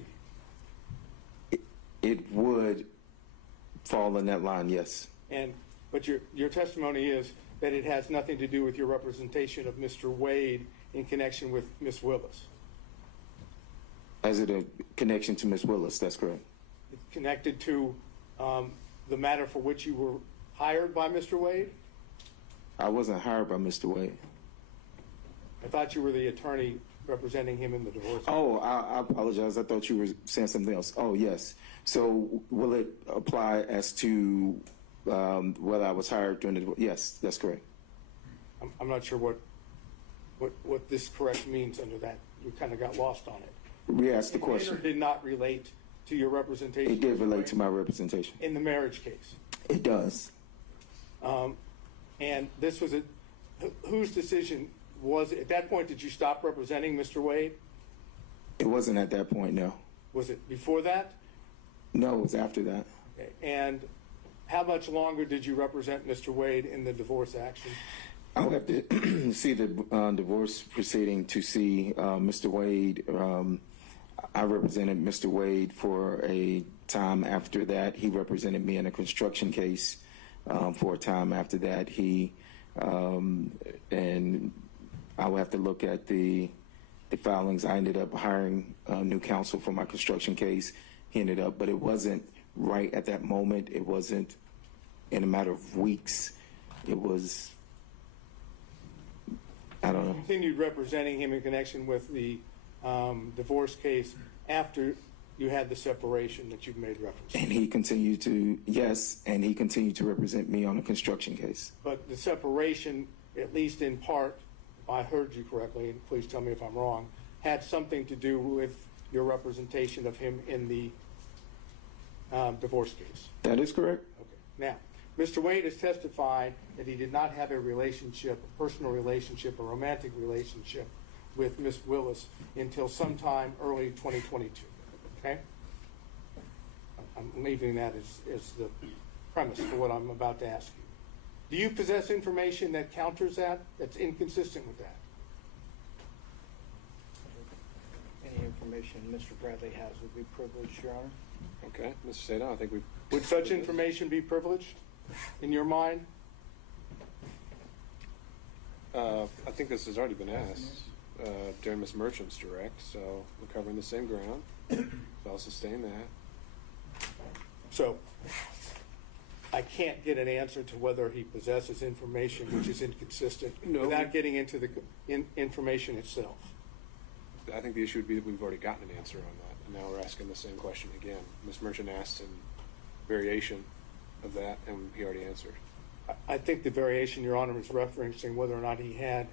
me. It would fall in that line, yes. But your testimony is that it has nothing to do with your representation of Mr. Wade in connection with Ms. Willis. As it a connection to Ms. Willis, that's correct. It's connected to the matter for which you were hired by Mr. Wade? I wasn't hired by Mr. Wade. I thought you were the attorney representing him in the divorce. Oh, I apologize. I thought you were saying something else. Oh, yes. So will it apply as to whether I was hired during the divorce? Yes, that's correct. I'm not sure what this correct means under that. You kind of got lost on it. Re-ask the It question. did or did not relate to your representation? It did relate to my representation. In the marriage case. It does. And this was whose decision was it? At that point, did you stop representing Mr. Wade? It wasn't at that point, no. Was it before that? No, it was after that. Okay. And how much longer did you represent Mr. Wade in the divorce action? I'll have to see the divorce proceeding to see Mr. Wade. I represented Mr. Wade for a time after that. He represented me in a construction case for a time after that. And I would have to look at the filings. I ended up hiring new counsel for my construction case. He ended up, but it wasn't right at that moment. It wasn't in a matter of weeks. It was, I don't know. You continued representing him in connection with the divorce case after you had the separation that you've made reference to. And he continued to, yes, and he continued to represent me on a construction case. But the separation, at least in part, if I heard you correctly, and please tell me if I'm wrong, had something to do with your representation of him in the divorce case. That is correct. Okay. Now, Mr. Wade has testified that he did not have a relationship, a personal relationship, a romantic relationship with Ms. Willis until sometime early 2022. Okay? I'm leaving that as the premise for what I'm about to ask you. Do you possess information that counters that, that's inconsistent with that? Any information Mr. Bradley has would be privileged, Your Honor. Okay, Mr. Sada, I think we've... Would such information be privileged in your mind? I think this has already been asked during Ms. Merchant's direct, so we're covering the same ground. So I'll sustain that. So I can't get an answer to whether he possesses information which is inconsistent without getting into the information itself. I think the issue would be that we've already gotten an answer on that, and now we're asking the same question again. Ms. Merchant asked a variation of that, and he already answered. I think the variation, Your Honor, is referencing whether or not he had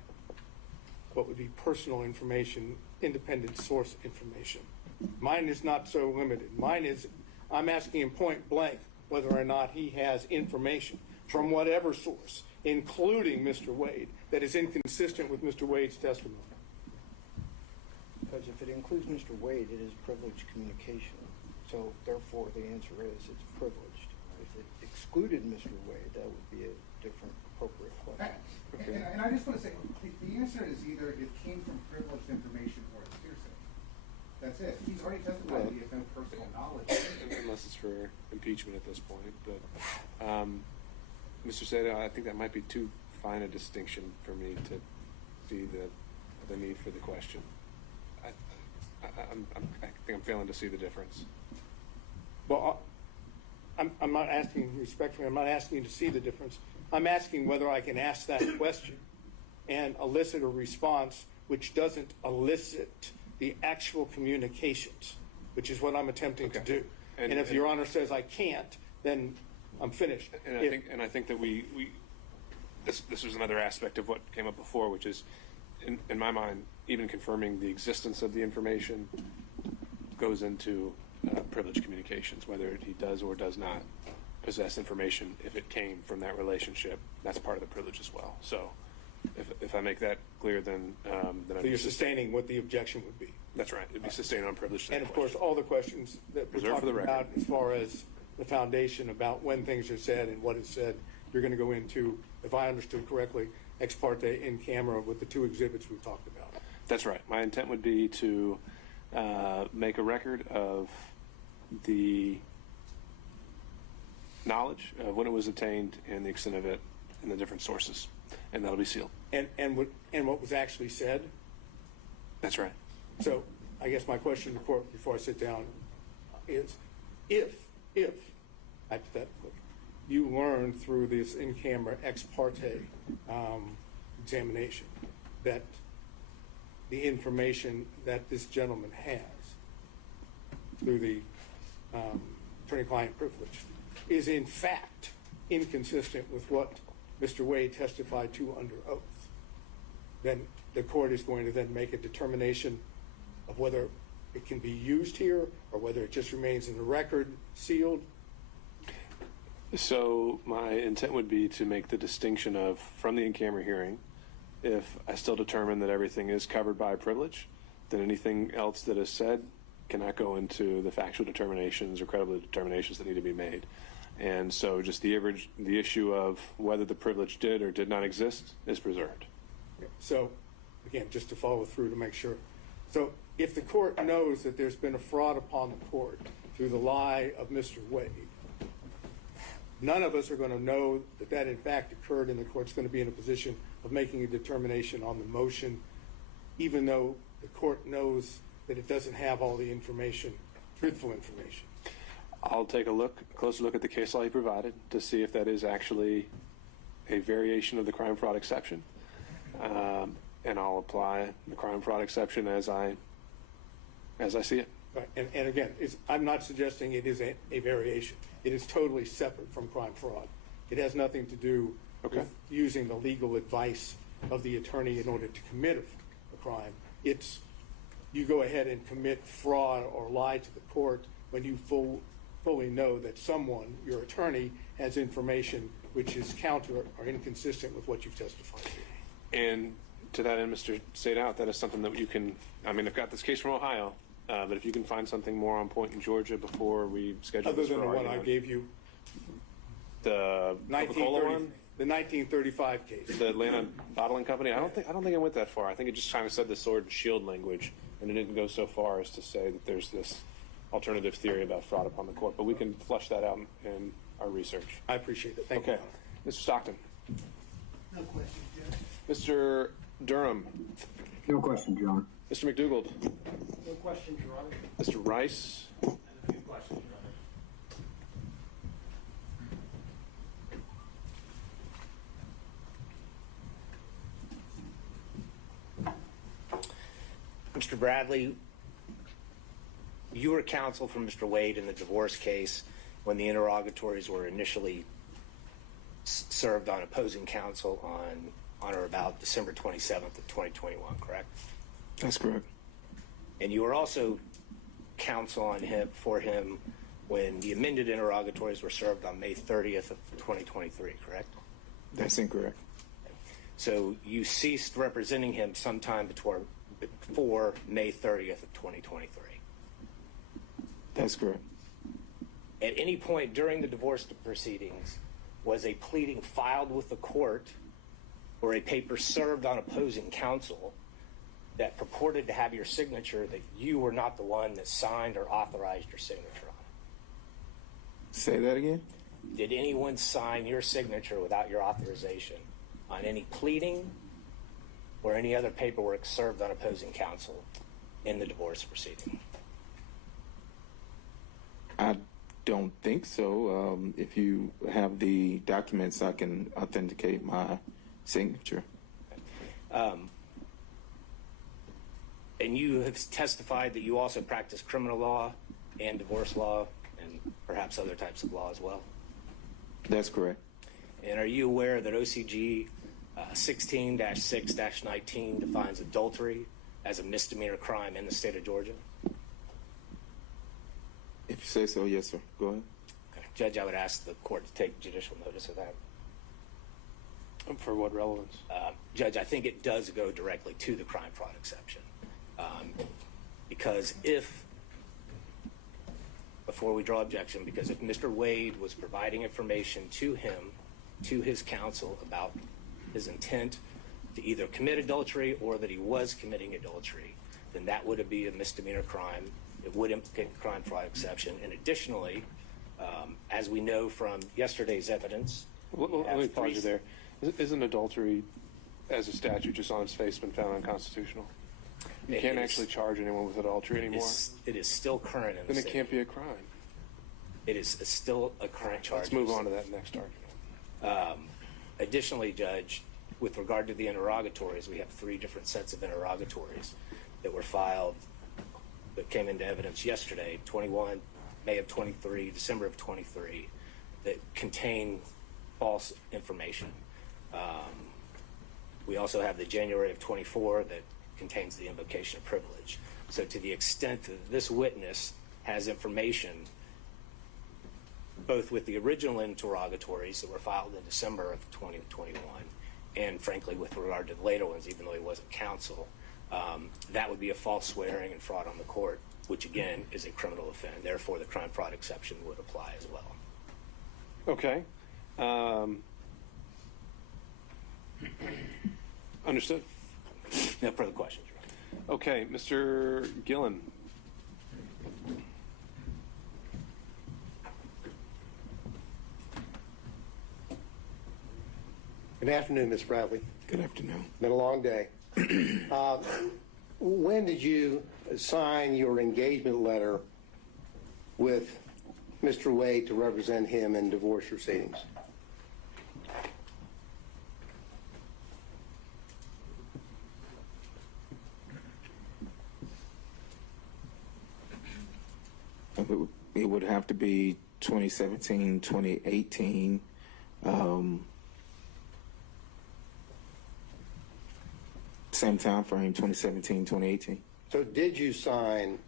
what would be personal information, independent source information. Mine is not so limited. Mine is, I'm asking him point blank whether or not he has information from whatever source, including Mr. Wade, that is inconsistent with Mr. Wade's testimony. Because if it includes Mr. Wade, it is privileged communication. So therefore, the answer is it's privileged. If it excluded Mr. Wade, that would be a different appropriate question. And I just want to say, the answer is either it came from privileged information or it's hearsay. That's it. He's already testified that he has no personal knowledge. Unless it's for impeachment at this point. But Mr. Sada, I think that might be too fine a distinction for me to see the need for the question. I think I'm failing to see the difference. Well, I'm not asking respectfully, I'm not asking you to see the difference. I'm asking whether I can ask that question and elicit a response which doesn't elicit the actual communications, which is what I'm attempting to do. And if Your Honor says I can't, then I'm finished. And I think that this was another aspect of what came up before, which is, in my mind, even confirming the existence of the information goes into privileged communications, whether he does or does not possess information. If it came from that relationship, that's part of the privilege as well. So if I make that clear, then So you're sustaining what the objection would be. That's right. It'd be sustained on privilege. And of course, all the questions that we're Reserved for the talking record. about as far as the foundation about when things are said and what is said. You're going to go into, if I understood correctly, ex parte in camera with the two exhibits we talked about. That's right. My intent would be to make a record of the knowledge of when it was obtained and the extent of it and the different sources, and that'll be sealed. And what was actually said. That's right. So I guess my question to the court before I sit down is, if hypothetically you learn through this in-camera ex parte examination that the information that this gentleman has through the attorney-client privilege is in fact inconsistent with what Mr. Wade testified to under oath, then the court is going to then make a determination of whether it can be used here or whether it just remains in the record sealed. So my intent would be to make the distinction of, from the in-camera hearing, if I still determine that everything is covered by privilege, then anything else that is said cannot go into the factual determinations or credibility determinations that need to be made. And so just the issue of whether the privilege did or did not exist is preserved. So, again, just to follow through to make sure. So if the court knows that there's been a fraud upon the court through the lie of Mr. Wade, none of us are going to know that that in fact occurred, and the court's going to be in a position of making a determination on the motion, even though the court knows that it doesn't have all the information, truthful information. I'll take a closer look at the case law you provided to see if that is actually a variation of the crime fraud exception. And I'll apply the crime fraud exception as I see it. Right. And again, I'm not suggesting it is a variation. It is totally separate from crime fraud. It has nothing to do with using the legal advice of the attorney in order to commit a crime. It's you go ahead and commit fraud or lie to the court when you fully know that someone, your attorney, has information which is counter or inconsistent with what you've testified to. And to that end, Mr. Sadout, that is something that you can, I mean, I've got this case from Ohio, but if you can find something more on point in Georgia before we schedule Other this than for the one I argument. gave you, The Coca-Cola one? the 1935 case. The Atlanta Bottling Company? I don't think I went that far. I think it just kind of said the sword and shield language, and it didn't go so far as to say that there's this alternative theory about fraud upon the court. But we can flush that out in our research. I appreciate it. Thank you. Okay. Mr. Stockton. No question, Judge. Mr. Durham. No question, John. Mr. McDougald. No question, Your Honor. Mr. Rice. And a few questions, Your Mr. Bradley, you were counsel for Mr. Wade in the divorce case when the interrogatories were initially served on opposing counsel on or about December 27th of 2021, correct? That's correct. And you were also counsel on for him when the amended interrogatories were served on May 30th of 2023, correct? That's incorrect. So you ceased representing him sometime before May 30th of 2023. That's correct. At any point during the divorce proceedings, was a pleading filed with the court or a paper served on opposing counsel that purported to have your signature that you were not the one that signed or authorized your signature on it? Say that again? Did anyone sign your signature without your authorization on any pleading or any other paperwork served on opposing counsel in the divorce proceeding? I don't think so. If you have the documents, I can authenticate my signature. And you have testified that you also practice criminal law and divorce law and perhaps other types of law as well? That's correct. And are you aware that OCG 16-6-19 defines adultery as a misdemeanor crime in the state of Georgia? If you say so, yes, sir. Go ahead. Okay. Judge, I would ask the court to take judicial notice of that. For what relevance? Judge, I think it does go directly to the crime fraud exception. Because if therefore we draw objection, because if Mr. Wade was providing information to him, to his counsel, about his intent to either commit adultery or that he was committing adultery, then that would be a misdemeanor crime. It would implicate the crime fraud exception. And additionally, as we know from yesterday's evidence, Let me pause you there. Isn't adultery, as a statute, just on its face, been found unconstitutional? You can't actually charge anyone with adultery anymore? It is still current in the Then it state. can't be a crime. It is still a current charge. Let's move on to that next argument. Additionally, Judge, with regard to the interrogatories, we have 3 different sets of interrogatories that were filed that came into evidence yesterday, 21, May of 23, December of 23, that contain false information. We also have the January of 24 that contains the invocation of privilege. So to the extent that this witness has information, both with the original interrogatories that were filed in December of 2021, and frankly with regard to the later ones, even though he wasn't counsel, that would be a false swearing and fraud on the court, which again is a criminal offense. Therefore, the crime fraud exception would apply as well. Okay. Understood. No further questions. Okay, Mr. Gillen. Good afternoon, Ms. Bradley. Good afternoon. Been a long day. When did you sign your engagement letter with Mr. Wade to represent him in divorce proceedings? It would have to be 2017, 2018. Same time frame, 2017, 2018. So did you sign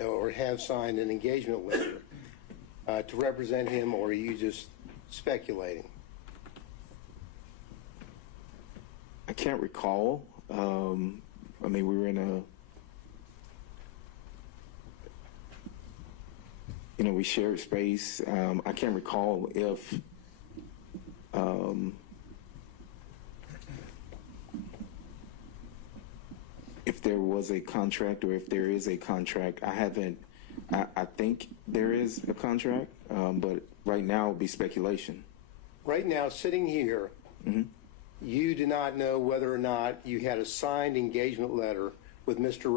or have signed an engagement letter to represent him, or are you just speculating? I can't recall. I mean, we were in a, we shared space. I can't recall if there was a contract or if there is a contract. I think there is a contract, but right now it would be speculation. Right now, sitting here, you do not know whether or not you had a signed engagement letter with Mr.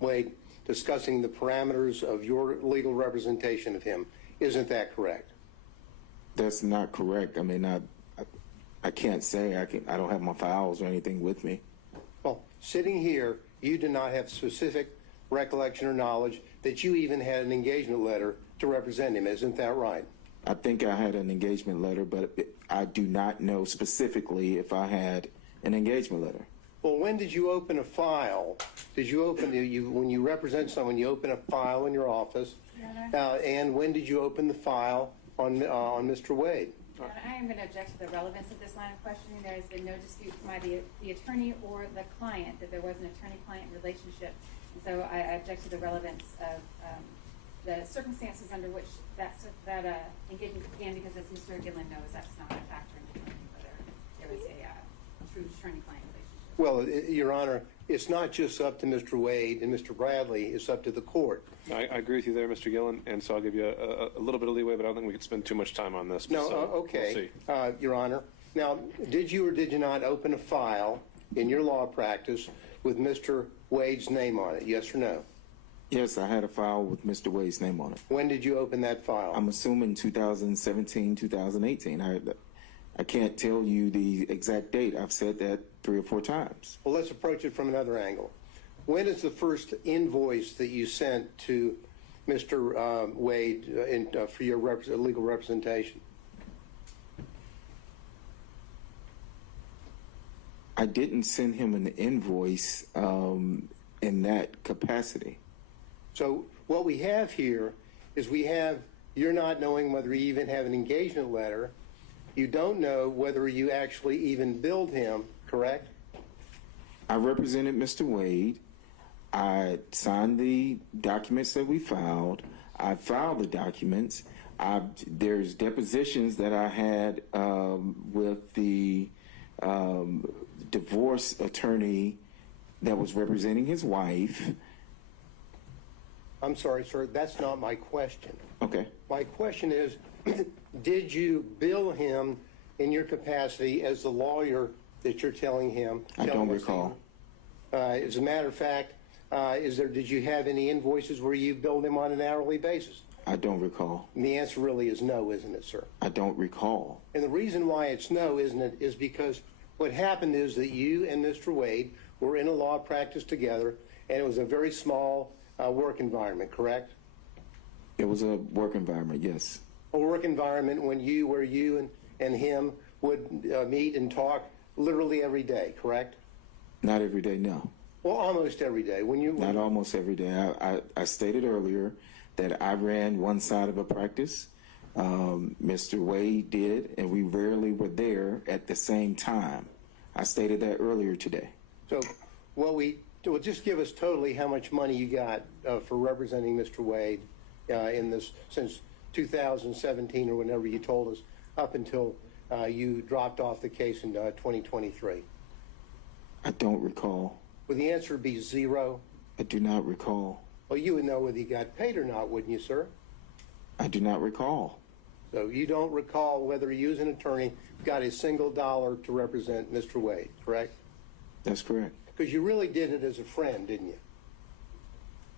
Wade discussing the parameters of your legal representation of him. Isn't that correct? That's not correct. I mean, I can't say. I don't have my files or anything with me. Well, sitting here, you do not have specific recollection or knowledge that you even had an engagement letter to represent him. Isn't that right? I think I had an engagement letter, but I do not know specifically if I had an engagement letter. Well, when did you open a file? Did you open when you represent someone, you open a file in your office? And when did you open the file on Mr. Wade? I am going to object to the relevance of this line of questioning. There has been no dispute from either the attorney or the client that there was an attorney-client relationship. And so I object to the relevance of the circumstances under which that engagement began, because as Mr. Gillen knows, that's not a factor in determining whether there was a true attorney-client relationship. Well, Your Honor, it's not just up to Mr. Wade and Mr. Bradley. It's up to the court. I agree with you there, Mr. Gillen, and so I'll give you a little bit of leeway, but I don't think we could spend too much time on this. No, so okay, we'll see. Your Honor. Now, did you or did you not open a file in your law practice with Mr. Wade's name on it? Yes or no? Yes, I had a file with Mr. Wade's name on it. When did you open that file? I'm assuming 2017, 2018. I can't tell you the exact date. I've said that 3 or 4 times. Well, let's approach it from another angle. When is the first invoice that you sent to Mr. Wade for your legal representation? I didn't send him an invoice in that capacity. So what we have here is you're not knowing whether you even have an engagement letter. You don't know whether you actually even billed him, correct? I represented Mr. Wade. I signed the documents that we filed. I filed the documents. There's depositions that I had with the divorce attorney that was representing his wife. I'm sorry, sir, that's not my question. Okay. My question is, did you bill him in your capacity as the lawyer that you're telling him? I don't recall. As a matter of fact, did you have any invoices where you billed him on an hourly basis? I don't recall. And the answer really is no, isn't it, sir? I don't recall. And the reason why it's no, isn't it, is because what happened is that you and Mr. Wade were in a law practice together, and it was a very small work environment, correct? It was a work environment, yes. A work environment where you and him would meet and talk literally every day, correct? Not every day, no. Well, almost every day. Not almost every day. I stated earlier that I ran one side of a practice. Mr. Wade did, and we rarely were there at the same time. I stated that earlier today. So, well, just give us totally how much money you got for representing Mr. Wade in this since 2017 or whenever you told us, up until you dropped off the case in 2023. I don't recall. Would the answer be zero? I do not recall. Well, you would know whether he got paid or not, wouldn't you, sir? I do not recall. So you don't recall whether you as an attorney got a single dollar to represent Mr. Wade, correct? That's correct. Because you really did it as a friend, didn't you?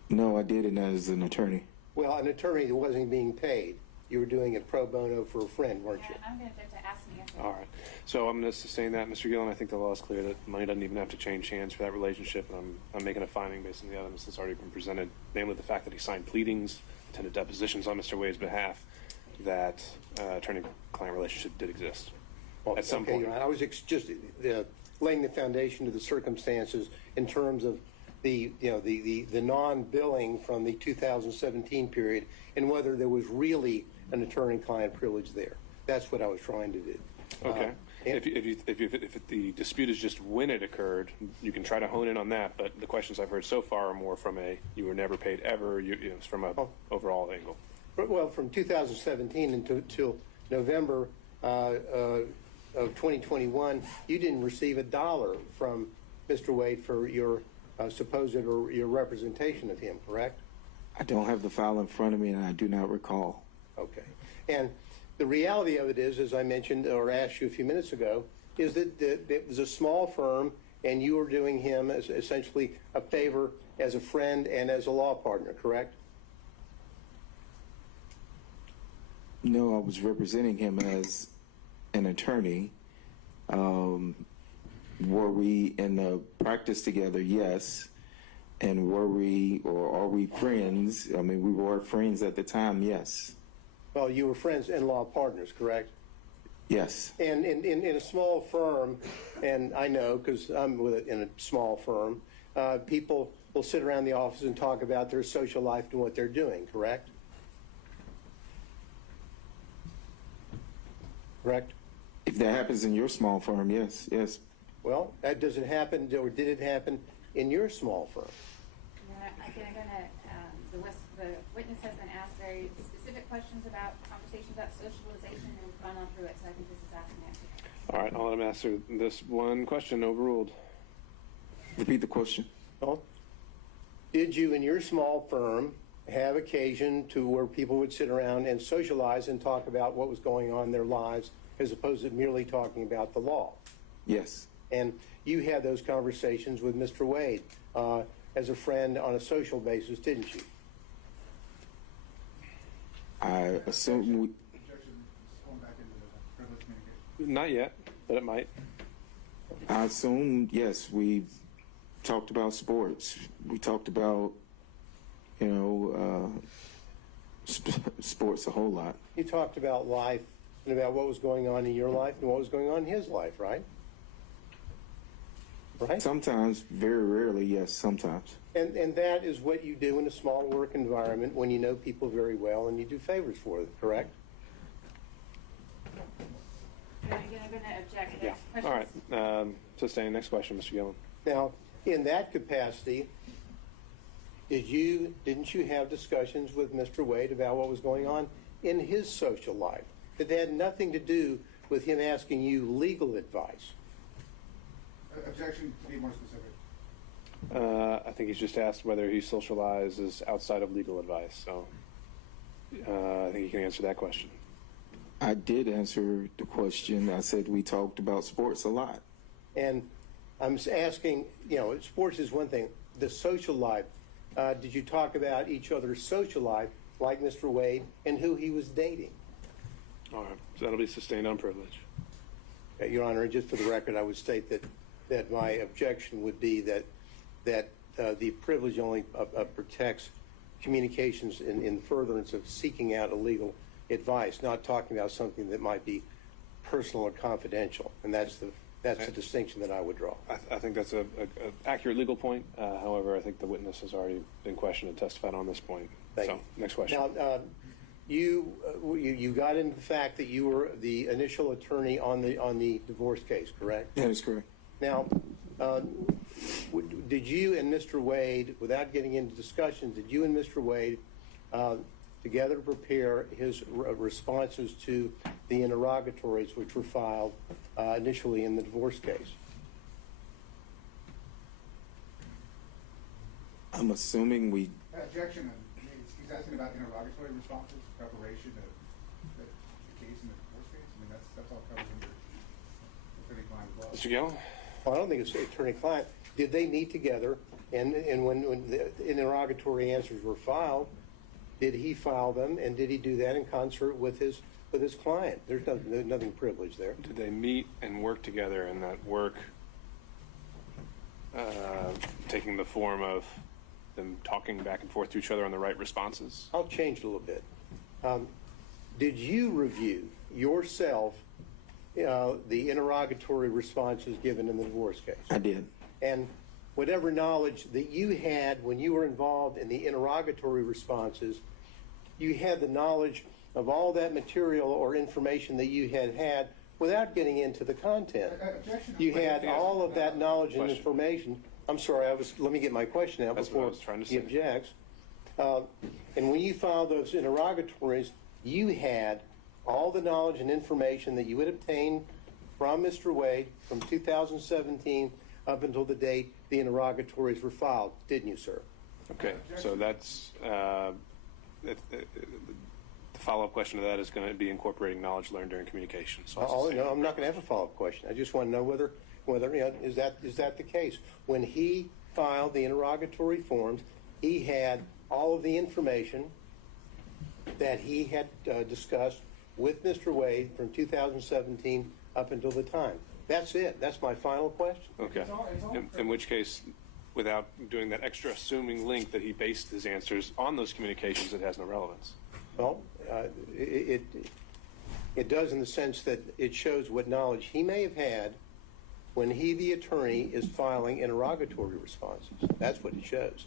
No, I did it as an attorney. Well, an attorney that wasn't being paid. You were doing it pro bono for a friend, weren't you? I'm going to ask me. All right. So I'm going to sustain that, Mr. Gillen. I think the law is clear that money doesn't even have to change hands for that relationship, and I'm making a finding based on the evidence that's already been presented, namely the fact that he signed pleadings, attended depositions on Mr. Wade's behalf, that attorney-client relationship did exist at some point. I was just laying the foundation to the circumstances in terms of the non-billing from the 2017 period and whether there was really an attorney-client privilege there. That's what I was trying to do. Okay. If the dispute is just when it occurred, you can try to hone in on that. But the questions I've heard so far are more from you were never paid ever. It's from a overall angle. Well, from 2017 until November of 2021, you didn't receive a dollar from Mr. Wade for your supposed or your representation of him, correct? I don't have the file in front of me, and I do not recall. Okay. And the reality of it is, as I mentioned or asked you a few minutes ago, is that it was a small firm, and you were doing him as essentially a favor as a friend and as a law partner, correct? No, I was representing him as an attorney. Were we in the practice together? Yes. And were we, or are we friends? I mean, we were friends at the time, yes. Well, you were friends and law partners, correct? Yes. And in a small firm, and I know because I'm in a small firm, people will sit around the office and talk about their social life and what they're doing, correct? Correct? If that happens in your small firm, yes, yes. Well, that doesn't happen, or did it happen in your small firm? The witness has been asked very specific questions about conversations about socialization, and we've gone on through it, so I think this is asking answer. All right, I'll let him answer this one question. Overruled. Repeat the question. Well, did you in your small firm have occasion to where people would sit around and socialize and talk about what was going on in their lives as opposed to merely talking about the law? Yes. And you had those conversations with Mr. Wade as a friend on a social basis, didn't you? I assume Objection going back into the privileged communication. Not yet, but it might. I assume, yes, we talked about sports. We talked about, sports a whole lot. You talked about life and about what was going on in your life and what was going on in his life, right? Right? Sometimes, very rarely, yes, sometimes. And that is what you do in a small work environment when you know people very well and you do favors for them, correct? I'm going to object. Yeah. All right. Sustain. Next question, Mr. Gillen. Now, in that capacity, didn't you have discussions with Mr. Wade about what was going on in his social life that had nothing to do with him asking you legal advice? Objection, to be more specific. I think he's just asked whether he socializes outside of legal advice. So I think he can answer that question. I did answer the question. I said we talked about sports a lot. And I'm asking, sports is one thing. The social life, did you talk about each other's social life, like Mr. Wade, and who he was dating? All right. So that'll be sustained on privilege. Your Honor, just for the record, I would state that my objection would be that the privilege only protects communications in furtherance of seeking out illegal advice, not talking about something that might be personal or confidential, and that's the distinction that I would draw. I think that's an accurate legal point. However, I think the witness has already been questioned and testified on this point. Thank so, you. Next question. Now, you got into the fact that you were the initial attorney on the divorce case, correct? That is correct. Now, did you and Mr. Wade, without getting into discussions, did you and Mr. Wade together prepare his responses to the interrogatories which were filed initially in the divorce case? I'm assuming we. Objection. He's asking about interrogatory responses, preparation of the case in the divorce case. I mean, that's all covered under attorney-client law. Mr. Gill? Well, I don't think it's attorney-client. Did they meet together, and when the interrogatory answers were filed, did he file them, and did he do that in concert with his client? There's nothing privileged there. Did they meet and work together, and that work taking the form of them talking back and forth to each other on the right responses? I'll change it a little bit. Did you review yourself the interrogatory responses given in the divorce case? I did. And whatever knowledge that you had when you were involved in the interrogatory responses, you had the knowledge of all that material or information that you had without getting into the content. Objection. You had all of that knowledge and information. I'm sorry, let me get my question out That's what before I was trying to he say. objects. And when you filed those interrogatories, you had all the knowledge and information that you had obtained from Mr. Wade from 2017 up until the date the interrogatories were filed, didn't you, sir? Okay, so that's the follow-up question to that is going to be incorporating knowledge learned during communication. So No, I'm not going to have a follow-up question. I just want to know whether is that the case? When he filed the interrogatory forms, he had all of the information that he had discussed with Mr. Wade from 2017 up until the time. That's it. That's my final question. Okay. In which case, without doing that extra assuming link that he based his answers on those communications, it has no relevance. Well, it does in the sense that it shows what knowledge he may have had when he, the attorney, is filing interrogatory responses. That's what it shows.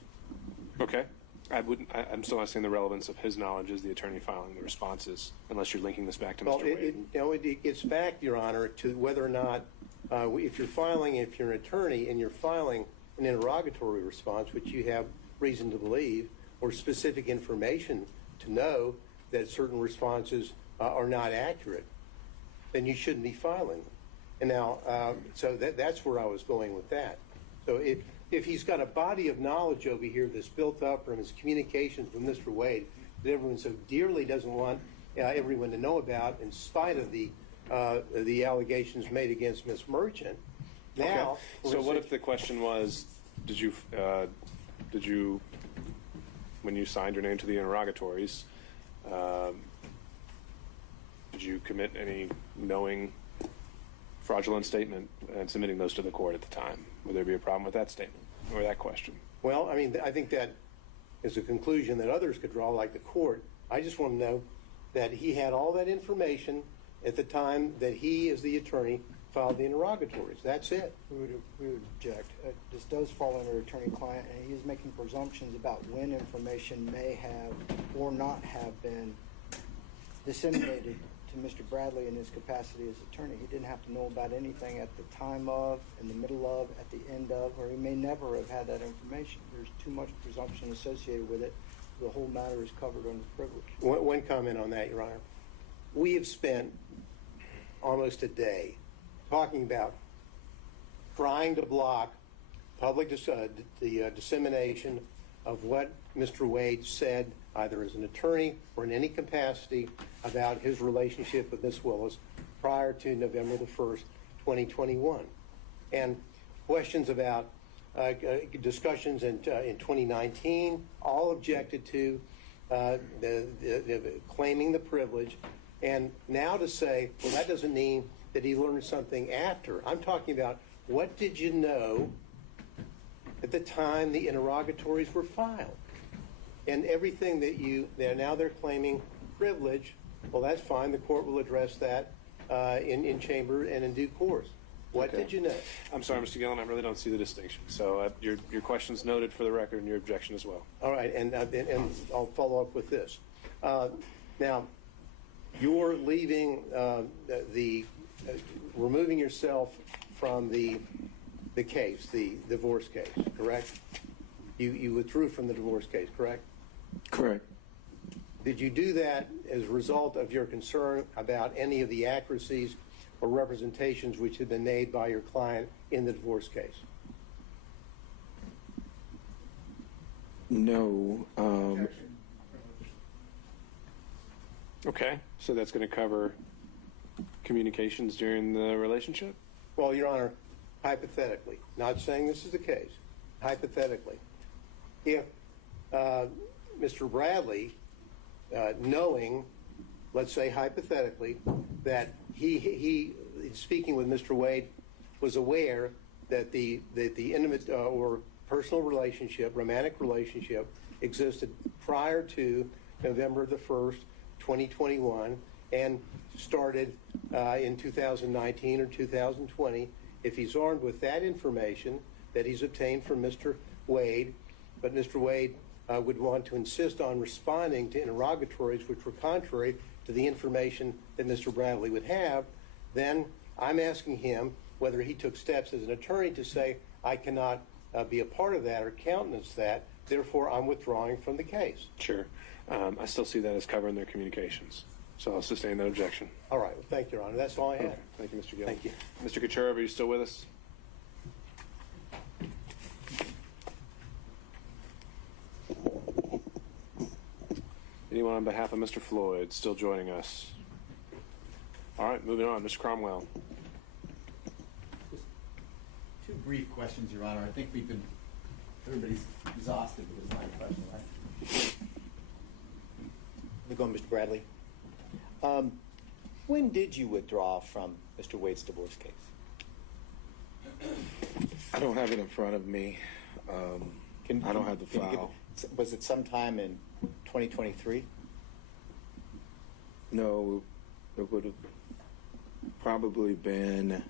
Okay. I'm still not seeing the relevance of his knowledge as the attorney filing the responses, unless you're linking this back to Mr. Wade. It gets back, Your Honor, to whether or not, if you're an attorney and you're filing an interrogatory response, which you have reason to believe, or specific information to know that certain responses are not accurate, then you shouldn't be filing them. And now, so that's where I was going with that. So if he's got a body of knowledge over here that's built up from his communications with Mr. Wade that everyone so dearly doesn't want everyone to know about, in spite of the allegations made against Ms. Merchant, now. Okay. So what if the question was, did you, when you signed your name to the interrogatories, did you commit any knowing fraudulent statement and submitting those to the court at the time? Would there be a problem with that statement or that question? Well, I mean, I think that is a conclusion that others could draw, like the court. I just want to know that he had all that information at the time that he, as the attorney, filed the interrogatories. That's it. We would object. This does fall under attorney-client, and he is making presumptions about when information may have or not have been disseminated to Mr. Bradley in his capacity as attorney. He didn't have to know about anything at the time of, in the middle of, at the end of, or he may never have had that information. There's too much presumption associated with it. The whole matter is covered under privilege. One comment on that, Your Honor. We have spent almost a day talking about trying to block public the dissemination of what Mr. Wade said, either as an attorney or in any capacity, about his relationship with Ms. Willis prior to November the 1st, 2021. And questions about discussions in 2019, all objected to, claiming the privilege. And now to say, well, that doesn't mean that he learned something after. I'm talking about, what did you know at the time the interrogatories were filed? And everything that now they're claiming privilege, well, that's fine. The court will address that in chamber and in due course. What did you know? I'm sorry, Mr. Gillen, I really don't see the distinction. So your question's noted for the record and your objection as well. All right, and I'll follow up with this. Now, you're leaving removing yourself from the case, the divorce case, correct? You withdrew from the divorce case, correct? Correct. Did you do that as a result of your concern about any of the accuracies or representations which had been made by your client in the divorce case? No. Okay, so that's going to cover communications during the relationship? Well, Your Honor, hypothetically, not saying this is the case, hypothetically, if Mr. Bradley, knowing, let's say hypothetically, that he speaking with Mr. Wade, was aware that the intimate or personal relationship, romantic relationship, existed prior to November the 1st, 2021, and started in 2019 or 2020, if he's armed with that information that he's obtained from Mr. Wade, but Mr. Wade would want to insist on responding to interrogatories which were contrary to the information that Mr. Bradley would have, then I'm asking him whether he took steps as an attorney to say, I cannot be a part of that or countenance that, therefore I'm withdrawing from the case. Sure. I still see that as covering their communications. So I'll sustain that objection. All right. Well, thank you, Your Honor. That's all I had. Okay. Thank you, Mr. Gill. Thank you. Mr. Kacherov, are you still with us? Anyone on behalf of Mr. Floyd still joining us? All right, moving on. Mr. Cromwell. Two brief questions, Your Honor. I think everybody's exhausted with this line of question, right? We'll go, Mr. Bradley. When did you withdraw from Mr. Wade's divorce case? I don't have it in front of me. I don't have the file. Was it sometime in 2023? No, it would have probably been,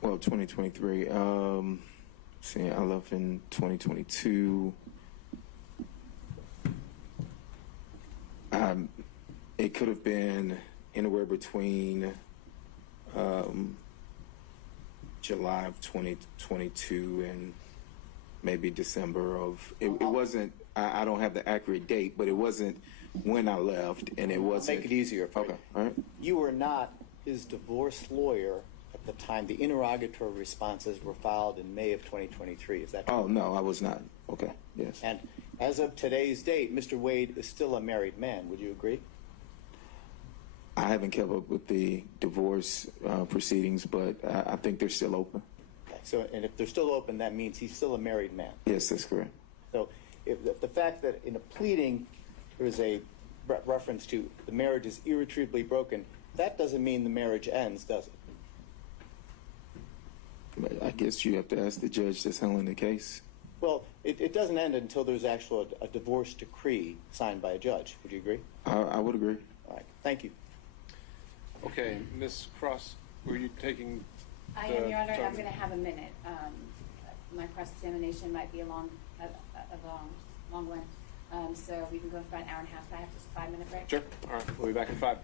2023. See, I left in 2022. It could have been anywhere between July of 2022 and maybe December of. It wasn't. I don't have the accurate date, but it wasn't when I left, and it wasn't. Make it easier for Okay, all right. You were not his divorce lawyer at the time the interrogatory responses were filed in May of 2023. Is that true? Oh, no, I was not. Okay, yes. And as of today's date, Mr. Wade is still a married man. Would you agree? I haven't kept up with the divorce proceedings, but I think they're still open. Okay. So, and if they're still open, that means he's still a married man. Yes, that's correct. So if the fact that in a pleading there is a reference to the marriage is irretrievably broken, that doesn't mean the marriage ends, does it? I guess you have to ask the judge that's handling the case. Well, it doesn't end until there's actually a divorce decree signed by a judge. Would you agree? I would agree. All right. Thank you. Okay, Ms. Cross, were you taking? I am, Your Honor, and I'm going to have a minute. My cross-examination might be a long one. So we can go for about an hour and a half. Can I have just a 5-minute break? Sure. All right. We'll be back in 5.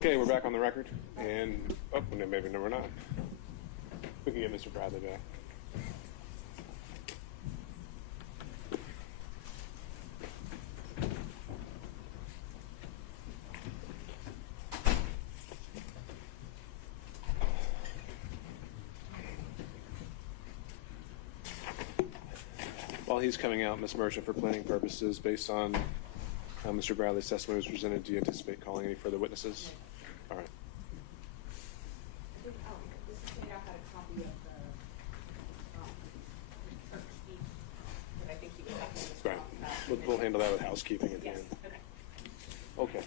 Okay, we're back on the record, and maybe we're not. We can get Mr. Bradley back. While he's coming out, Ms. Merchant, for planning purposes, based on Mr. Bradley's testimony was presented, do you anticipate calling any further witnesses? All right. This is made out had a copy of the church speech that I think he was talking Right. about. We'll handle that with housekeeping at the Yes, end. okay. Okay.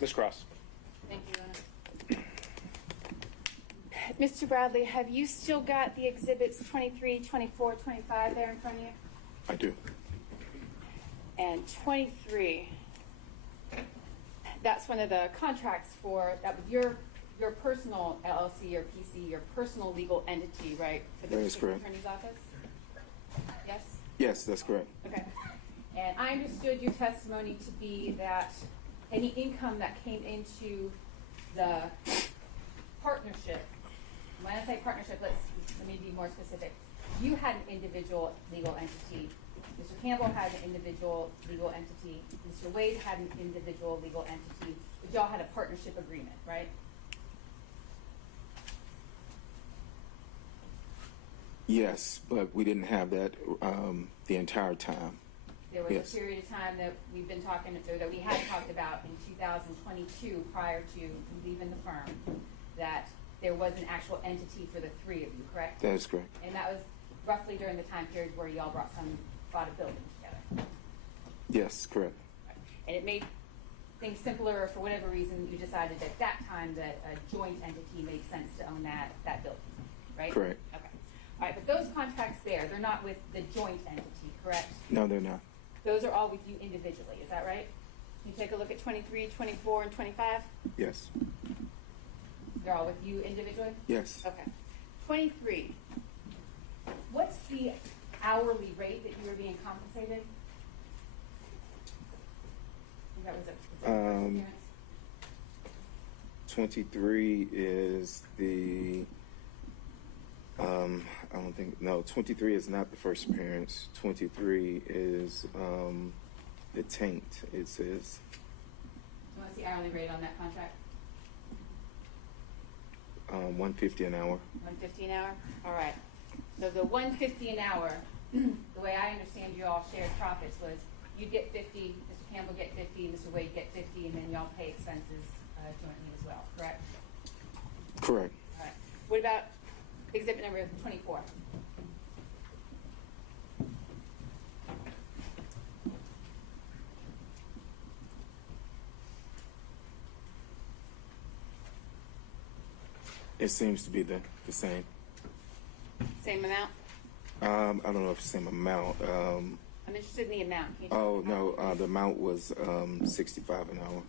Ms. Cross. Thank you, Mr. Bradley, have you still got the exhibits 23, 24, 25 there in front of you? I do. And 23, that's one of the contracts for, that was your personal LLC or PC, your personal legal entity, right? For the That is correct. attorney's office? Yes? Yes, that's correct. Okay. And I understood your testimony to be that any income that came into the partnership, when I say partnership, let me be more specific. You had an individual legal entity. Mr. Campbell had an individual legal entity. Mr. Wade had an individual legal entity. But y'all had a partnership agreement, right? Yes, but we didn't have that the entire time. There was Yes. a period of time that we've been talking, or that we had talked about in 2022 prior to leaving the firm, that there was an actual entity for the three of you, correct? That is correct. And that was roughly during the time period where y'all bought a building together. Yes, correct. And it made things simpler, or for whatever reason, you decided at that time that a joint entity made sense to own that building, right? Correct. Okay. All right, but those contracts there, they're not with the joint entity, correct? No, they're not. Those are all with you individually, is that right? Can you take a look at 23, 24, and 25? Yes. They're all with you individually? Yes. Okay. 23, what's the hourly rate that you were being compensated? That was a first appearance? 23 is the, I don't think, no, 23 is not the first appearance. 23 is the taint, it says. What's the hourly rate on that contract? $150 an hour. $150 an hour? All right. So the $150 an hour, the way I understand you all shared profits was you get 50, Mr. Campbell get 50, Mr. Wade get 50, and then y'all pay expenses jointly as well, correct? Correct. All right. What about exhibit number 24? It seems to be the same. Same amount? I don't know if it's the same amount. I'm interested in the amount. Can you tell me the No, amount? the amount was $65 an hour.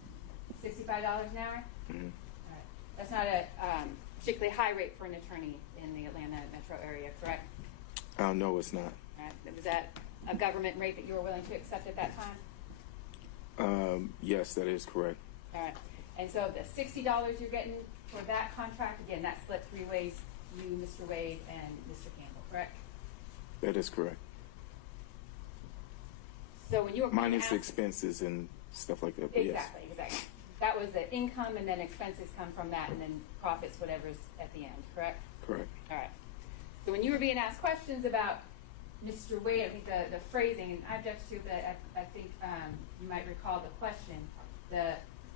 $65 an hour? Mhm. All right. That's not a particularly high rate for an attorney in the Atlanta metro area, correct? No, it's not. All right. Was that a government rate that you were willing to accept at that time? Yes, that is correct. All right. And so the $60 you're getting for that contract, again, that split three ways, you, Mr. Wade, and Mr. Campbell, correct? That is correct. So when you were being Minus asked- expenses and stuff like that. But yes. Exactly. That was the income, and then expenses come from that, and then profits, whatever's at the end, correct? Correct. All right. So when you were being asked questions about Mr. Wade, I think the phrasing, and I object to, but I think you might recall the question,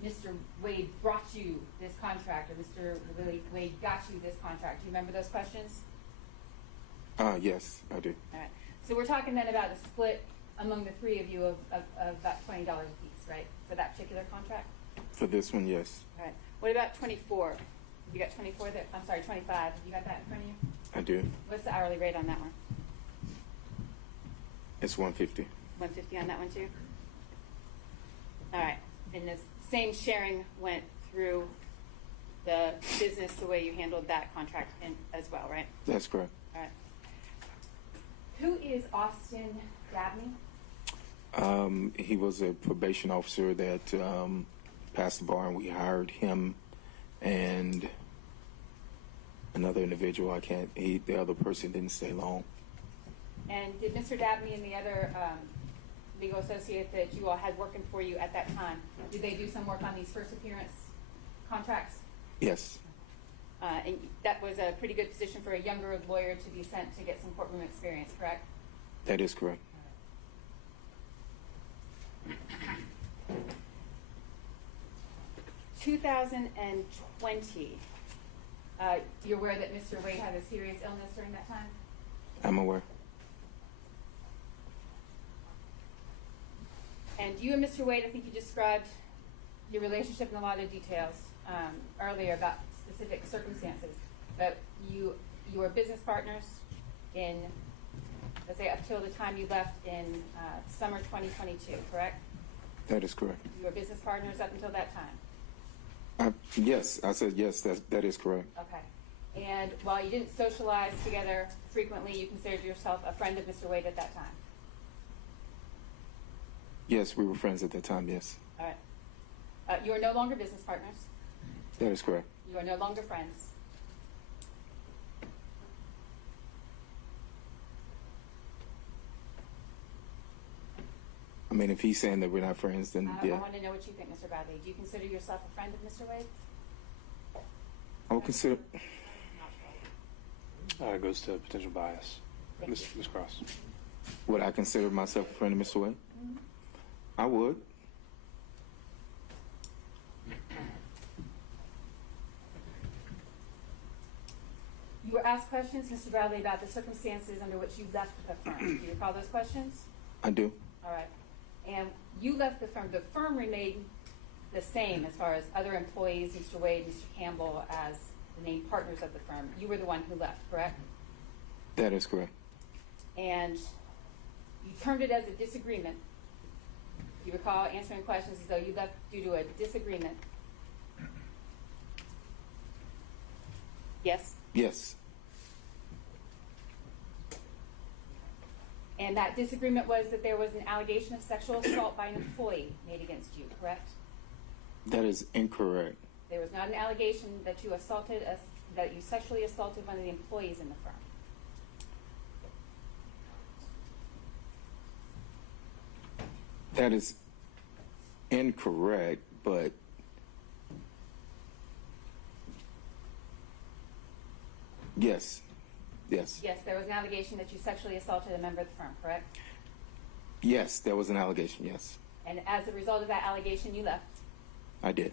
Mr. Wade brought you this contract, or Mr. Wade got you this contract. Do you remember those questions? Yes, I do. All right. So we're talking then about a split among the three of you of about $20 a piece, right, for that particular contract? For this one, yes. All right. What about 24? You got 24 there? I'm sorry, 25. You got that in front of you? I do. What's the hourly rate on that one? It's $150. 150 on that one too? All right. And the same sharing went through the business the way you handled that contract as well, right? That's correct. All right. Who is Austin Dabney? He was a probation officer that passed the bar, and we hired him and another individual. The other person didn't stay long. And did Mr. Dabney and the other legal associate that you all had working for you at that time, did they do some work on these first appearance contracts? Yes, And that was a pretty good position for a younger lawyer to be sent to get some courtroom experience, correct? that is correct. 2020, you're aware that Mr. Wade had a serious illness during that time? I'm aware. And you and Mr. Wade, I think you described your relationship in a lot of details earlier about specific circumstances. But you were business partners in, let's say, up till the time you left in summer 2022, correct? That is correct. You were business partners up until that time? Yes, I said yes, that is correct. Okay. And while you didn't socialize together frequently, you considered yourself a friend of Mr. Wade at that time? Yes, we were friends at that time, yes. All right. You are no longer business partners. That is correct. You are no longer friends. I mean, if he's saying that we're not friends, then I yeah. want to know what you think, Mr. Bradley. Do you consider yourself a friend of Mr. Wade? I would consider. It goes to potential bias. Ms. Cross. Would I consider myself a friend of Mr. Wade? Mm-hmm. I would. You were asked questions, Mr. Bradley, about the circumstances under which you left the firm. Do you recall those questions? I do. All right. And you left the firm. The firm remained the same as far as other employees, Mr. Wade, Mr. Campbell, as the named partners of the firm. You were the one who left, correct? That is correct. And you termed it as a disagreement. You recall answering questions as though you left due to a disagreement. Yes? Yes. And that disagreement was that there was an allegation of sexual assault by an employee made against you, correct? That is incorrect. There was not an allegation that you sexually assaulted one of the employees in the firm. That is incorrect, but yes. Yes. Yes, there was an allegation that you sexually assaulted a member of the firm, correct? Yes, there was an allegation, yes. And as a result of that allegation, you left. I did.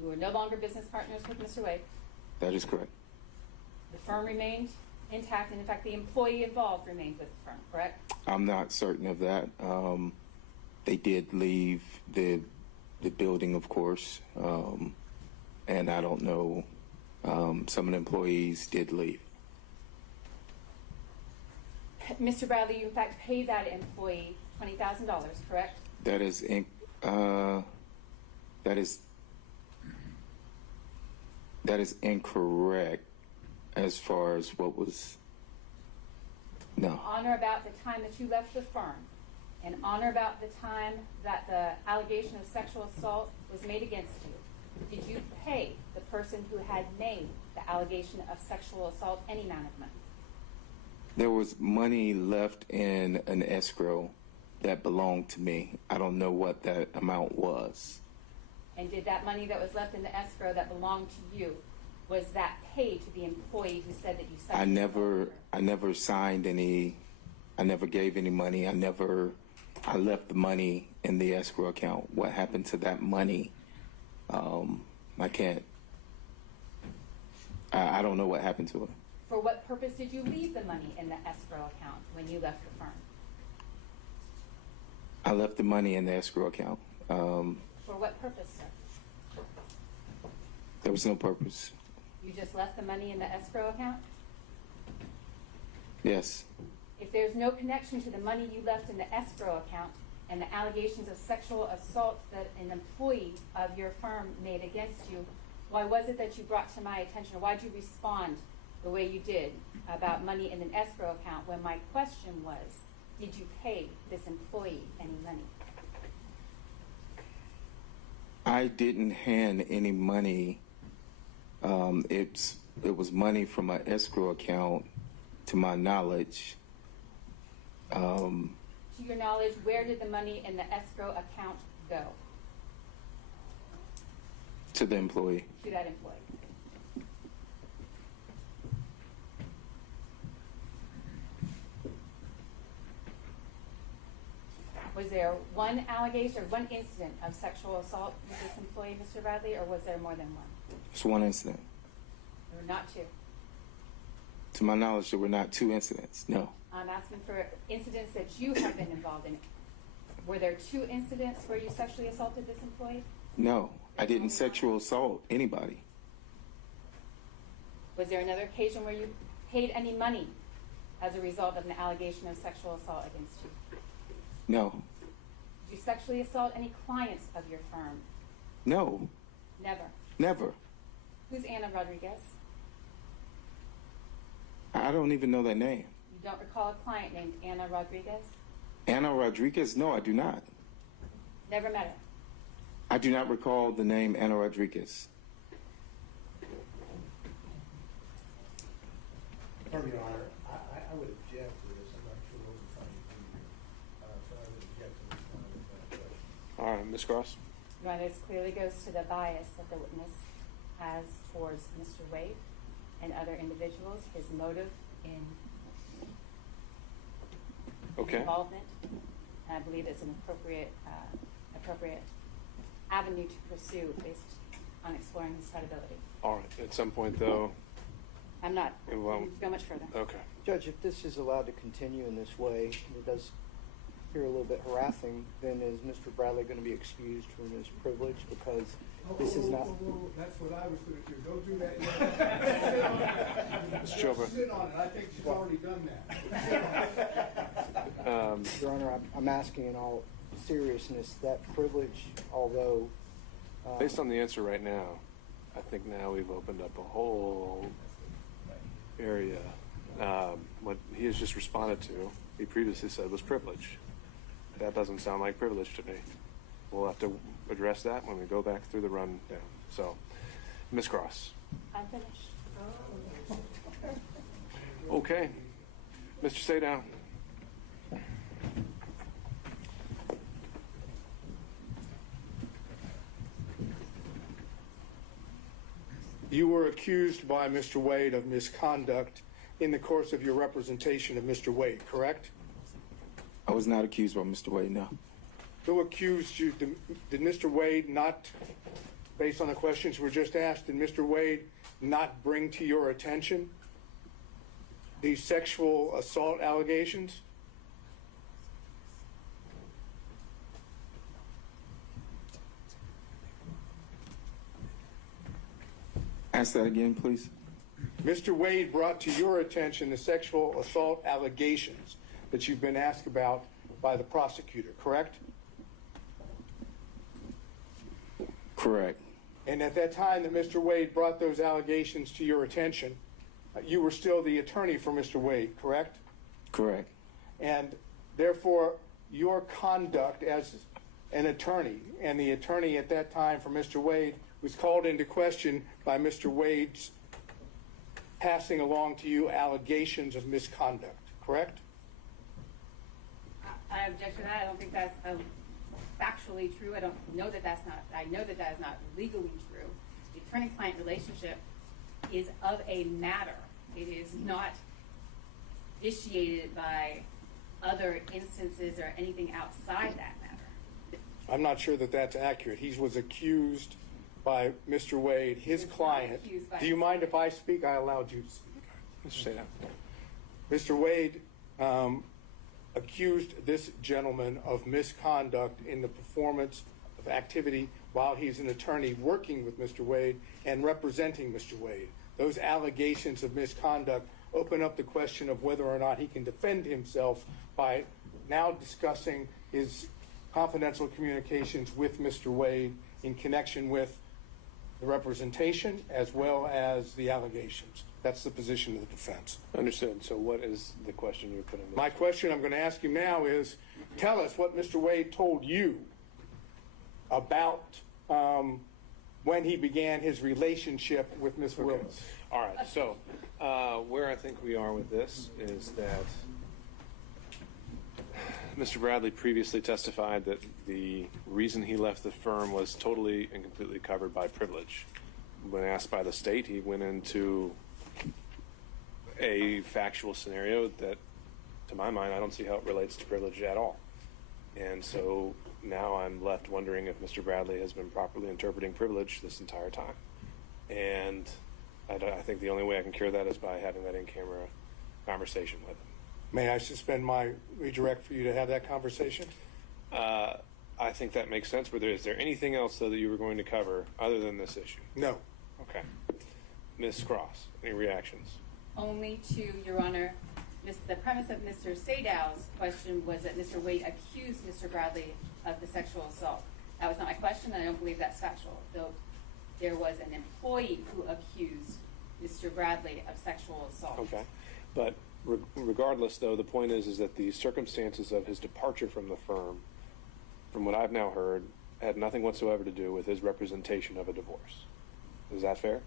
You were no longer business partners with Mr. Wade. That is correct. The firm remained intact, and in fact, the employee involved remained with the firm, correct? I'm not certain of that. They did leave the building, of course, and I don't know. Some of the employees did leave. Mr. Bradley, you in fact paid that employee $20,000, correct? That is incorrect as far as what was. No. On or about the time that you left the firm, and on or about the time that the allegation of sexual assault was made against you, did you pay the person who had made the allegation of sexual assault any amount of money? There was money left in an escrow that belonged to me. I don't know what that amount was. And did that money that was left in the escrow that belonged to you, was that paid to the employee who said that you sexually assaulted her? I never signed any. I never gave any money. I left the money in the escrow account. What happened to that money? I can't. I don't know what happened to it. For what purpose did you leave the money in the escrow account when you left the firm? I left the money in the escrow account. For what purpose, sir? There was no purpose. You just left the money in the escrow account? Yes. If there's no connection to the money you left in the escrow account and the allegations of sexual assault that an employee of your firm made against you, why was it that you brought to my attention, or why did you respond the way you did about money in an escrow account when my question was, did you pay this employee any money? I didn't hand any money It was money from an escrow account, to my knowledge. To your knowledge, where did the money in the escrow account go? To the employee. To that employee. Was there one allegation or one incident of sexual assault with this employee, Mr. Bradley, or was there more than one? It's one incident. There were not two. To my knowledge, there were not two incidents. No. I'm asking for incidents that you have been involved in. Were there two incidents where you sexually assaulted this employee? No, I didn't sexual assault anybody. Was there another occasion where you paid any money as a result of an allegation of sexual assault against you? No. Did you sexually assault any clients of your firm? No. Never. Never. Who's Anna Rodriguez? I don't even know that name. You don't recall a client named Anna Rodriguez? Anna Rodriguez? No, I do not. Never met her? I do not recall the name Anna Rodriguez. Pardon me, Your Honor, I would object to this. I'm not sure what we're trying to do here. So I would object to this one with that question. All right, Ms. Cross. Your Honor, this clearly goes to the bias that the witness has towards Mr. Wade and other individuals, his motive in his involvement. And I believe it's an appropriate avenue to pursue based on exploring his credibility. All right. At some point, though. I'm not It won't. going to go much further. Okay. Judge, if this is allowed to continue in this way, and it does appear a little bit harassing, then is Mr. Bradley going to be excused from his privilege because this is not... That's what I was going to do. Don't do that yet. Mr. Chopra. Sit on it. I think she's already done that. Your Honor, I'm asking in all seriousness, that privilege, although... Based on the answer right now, I think now we've opened up a whole area. What he has just responded to, he previously said was privilege. That doesn't sound like privilege to me. We'll have to address that when we go back through the rundown. So, Ms. Cross. I'm finished. Okay. Mr. Sadow. You were accused by Mr. Wade of misconduct in the course of your representation of Mr. Wade, correct? I was not accused by Mr. Wade, no. Who accused you? Did Mr. Wade not, based on the questions were just asked, did Mr. Wade not bring to your attention these sexual assault allegations? Ask that again, please. Mr. Wade brought to your attention the sexual assault allegations that you've been asked about by the prosecutor, correct? Correct. And at that time that Mr. Wade brought those allegations to your attention, you were still the attorney for Mr. Wade, correct? Correct. And therefore, your conduct as an attorney, and the attorney at that time for Mr. Wade, was called into question by Mr. Wade's passing along to you allegations of misconduct, correct? I object to that. I don't think that's factually true. I don't know that that's not. I know that that is not legally true. The attorney-client relationship is of a matter. It is not vitiated by other instances or anything outside that matter. I'm not sure that that's accurate. He was accused by Mr. Wade, his client. Do you mind if I speak? I allowed you to speak. Mr. Sadow. Mr. Wade accused this gentleman of misconduct in the performance of activity while he's an attorney working with Mr. Wade and representing Mr. Wade. Those allegations of misconduct open up the question of whether or not he can defend himself by now discussing his confidential communications with Mr. Wade in connection with the representation as well as the allegations. That's the position of the defense. Understood. So what is the question you're putting? My question I'm going to ask you now is, tell us what Mr. Wade told you about when he began his relationship with Ms. Willis. All right, so where I think we are with this is that Mr. Bradley previously testified that the reason he left the firm was totally and completely covered by privilege. When asked by the state, he went into a factual scenario that, to my mind, I don't see how it relates to privilege at all. And so now I'm left wondering if Mr. Bradley has been properly interpreting privilege this entire time. And I think the only way I can cure that is by having that in-camera conversation with him. May I suspend my redirect for you to have that conversation? I think that makes sense. But is there anything else, though, that you were going to cover other than this issue? No. Okay. Ms. Cross, any reactions? Only to, Your Honor, the premise of Mr. Sadow's question was that Mr. Wade accused Mr. Bradley of the sexual assault. That was not my question, and I don't believe that's factual. Though there was an employee who accused Mr. Bradley of sexual assault. Okay. But regardless, though, the point is that the circumstances of his departure from the firm, from what I've now heard, had nothing whatsoever to do with his representation of a divorce. Is that fair?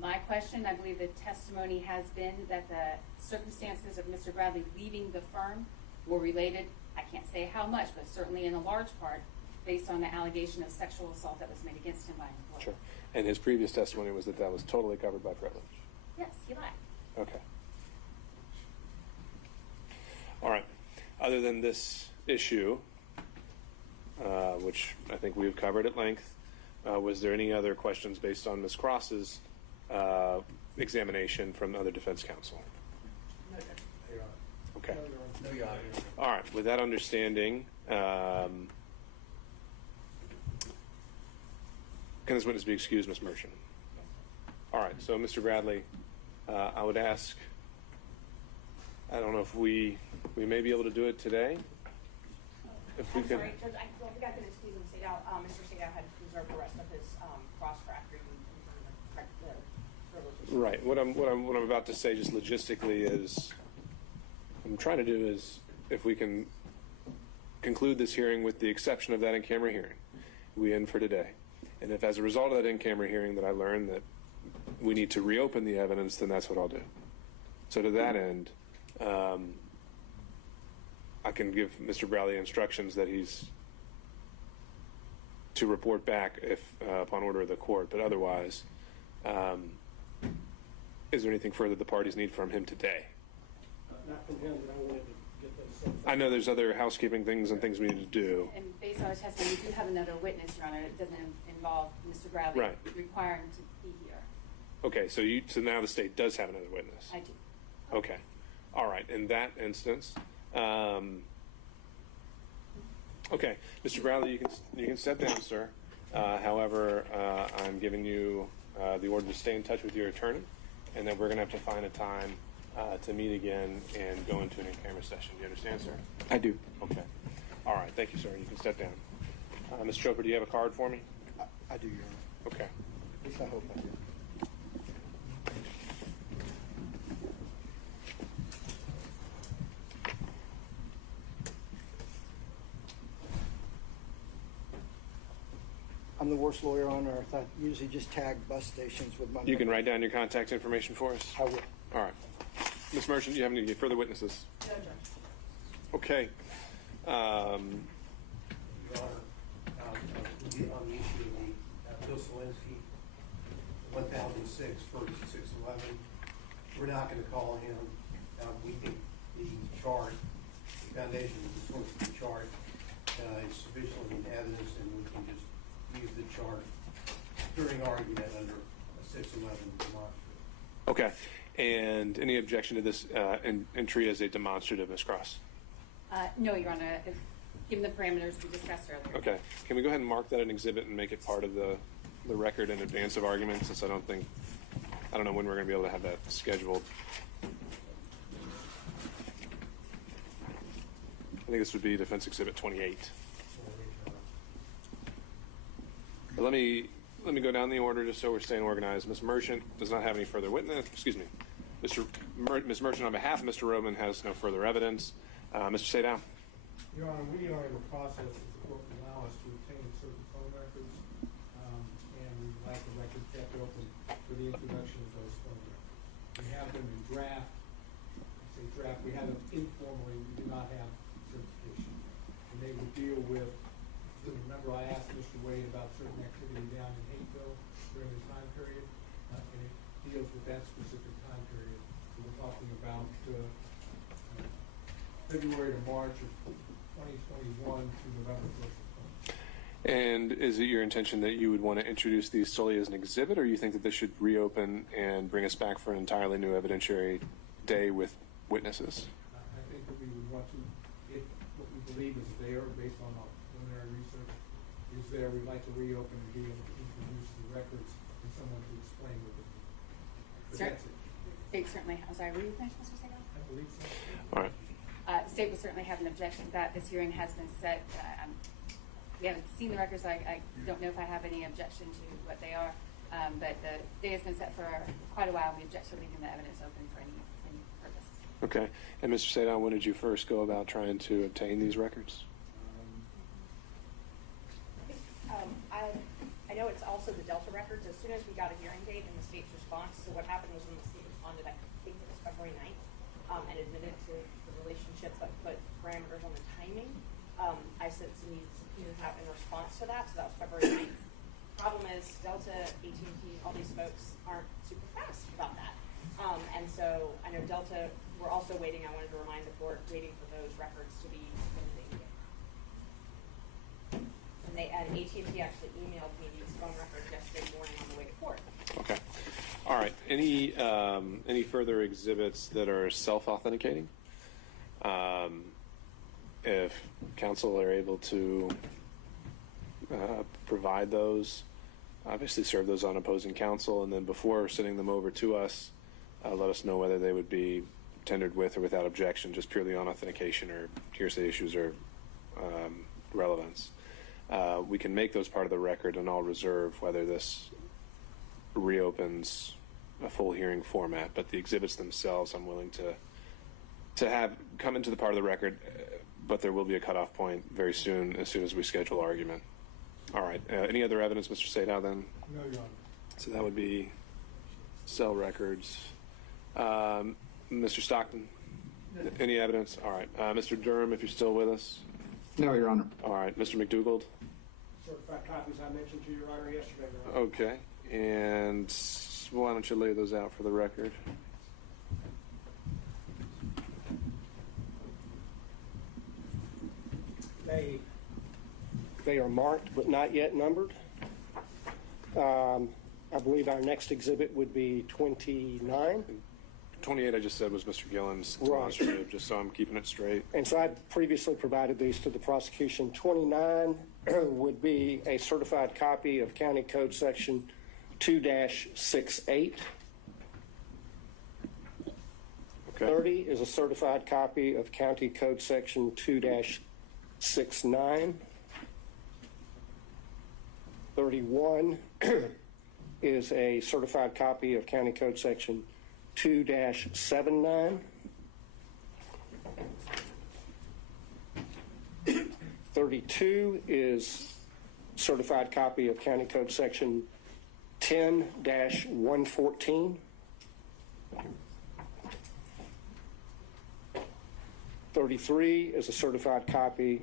My question, I believe the testimony has been that the circumstances of Mr. Bradley leaving the firm were related, I can't say how much, but certainly in a large part, based on the allegation of sexual assault that was made against him by an employer. Sure. And his previous testimony was that that was totally covered by privilege. Yes, he lied. Okay. All right. Other than this issue, which I think we've covered at length, was there any other questions based on Ms. Cross's examination from the other defense counsel? No, Your Honor. Okay. No, Your Honor. All right. With that understanding, can this witness be excused, Ms. Merchant? All right. So, Mr. Bradley, I would ask, I don't know if we may be able to do it today. If we I'm can. sorry, Judge, I don't think I could excuse him. Mr. Sadow had reserved the rest of his cross-factoring and the privileges. Right. What I'm about to say, just logistically, is what I'm trying to do is, if we can conclude this hearing with the exception of that in-camera hearing, we end for today. And if, as a result of that in-camera hearing, that I learn that we need to reopen the evidence, then that's what I'll do. So to that end, I can give Mr. Bradley instructions that he's to report back if upon order of the court. But otherwise, is there anything further the parties need from him today? Not from him, but I wanted to get those. I know there's other housekeeping things and things we need to do. And based on his testimony, we do have another witness, Your Honor. It doesn't involve Mr. Bradley Right. requiring to be here. Okay, so now the state does have another witness. I do. Okay. All right. In that instance, okay, Mr. Bradley, you can step down, sir. However, I'm giving you the order to stay in touch with your attorney, and then we're going to have to find a time to meet again and go into an in-camera session. Do you understand, sir? I do. Okay. All right. Thank you, sir. You can step down. Mr. Chopra, do you have a card for me? I do, Your Honor. Okay. At least I hope I do. I'm the worst lawyer on earth. I usually just tag bus stations with my You can number. write down your contact information for us? I will. All right. Ms. Merchant, do you have any further witnesses? No, Judge. Okay. Your Honor, on the issue of the Bill Solinsky, 1006, Ferguson 611, we're not going to call him. We think the chart, the foundation of the source of the chart is sufficiently in evidence, and we can just use the chart during argument under a 611 demonstrative. Okay. And any objection to this entry as a demonstrative, Ms. Cross? No, Your Honor. Given the parameters we discussed earlier. Okay. Can we go ahead and mark that an exhibit and make it part of the record in advance of argument, since I don't know when we're going to be able to have that scheduled. I think this would be Defense Exhibit 28. But let me go down the order just so we're staying organized. Ms. Merchant does not have any further witness. Excuse me. Ms. Merchant, on behalf of Mr. Roman, has no further evidence. Mr. Sadow. Your Honor, we are in the process, if the court will allow us, to obtain certain phone records the introduction of those phone records. We have them in draft. I say draft, we have them informally, we do not have certification. And they would deal with, remember I asked Mr. Wade about certain activity down in Hapeville during the time period, and it deals with that specific time period. So we're talking about February to March of 2021 to November 1st of 2020. And is it your intention that you would want to introduce these solely as an exhibit, or you think that this should reopen and bring us back for an entirely new evidentiary day with witnesses? I think that we would want to, if what we believe is there, based on our preliminary research, is there, we'd like to reopen and be able to introduce the records and someone to explain what it is. But that's it. Certainly, I'm sorry, were you finished, Mr. Segal? I believe so. All right. State will certainly have an objection to that. This hearing has been set. We haven't seen the records, so I don't know if I have any objection to what they are. But the day has been set for quite a while. We object to leaving the evidence open for any purpose. Okay. And Mr. Sadon, when did you first go about trying to obtain these records? I know it's also the Delta records. As soon as we got a hearing date and the state's response, so what happened was when the state responded, I think it was February 9th, and admitted to the relationship but put parameters on the timing, I sent some subpoenas out in response to that, so that was February 9th. Problem is, Delta, AT&T, all these folks aren't super fast about that. And so I know Delta, we're also waiting, I wanted to remind the court, waiting for those records to be submitted. And AT&T actually emailed me these phone records yesterday morning on the way to court. Okay. All right. Any further exhibits that are self-authenticating? If counsel are able to provide those, obviously serve those on opposing counsel, and then before sending them over to us, let us know whether they would be tendered with or without objection, just purely on authentication or hearsay issues or relevance. We can make those part of the record, and I'll reserve whether this reopens a full hearing format. But the exhibits themselves, I'm willing to have come into the part of the record, but there will be a cutoff point very soon, as soon as we schedule argument. All right. Any other evidence, Mr. Sadow, then? No, Your Honor. So that would be cell records. Mr. Stockton? Any evidence? All right. Mr. Durham, if you're still with us? No, Your Honor. All right. Mr. McDougald? Certified copies I mentioned to Your Honor yesterday, Your Honor. Okay. And why don't you lay those out for the record? They are marked but not yet numbered. I believe our next exhibit would be 29. 28, I just said, was Mr. Gillen's demonstrative, just so I'm keeping it straight. And so I previously provided these to the prosecution. 29 would be a certified copy of County Code Section 2-68. Okay. 30 is a certified copy of County Code Section 2-69. 31 is a certified copy of County Code Section 2-79. 32 is certified copy of County Code Section 10-114. 33 is a certified copy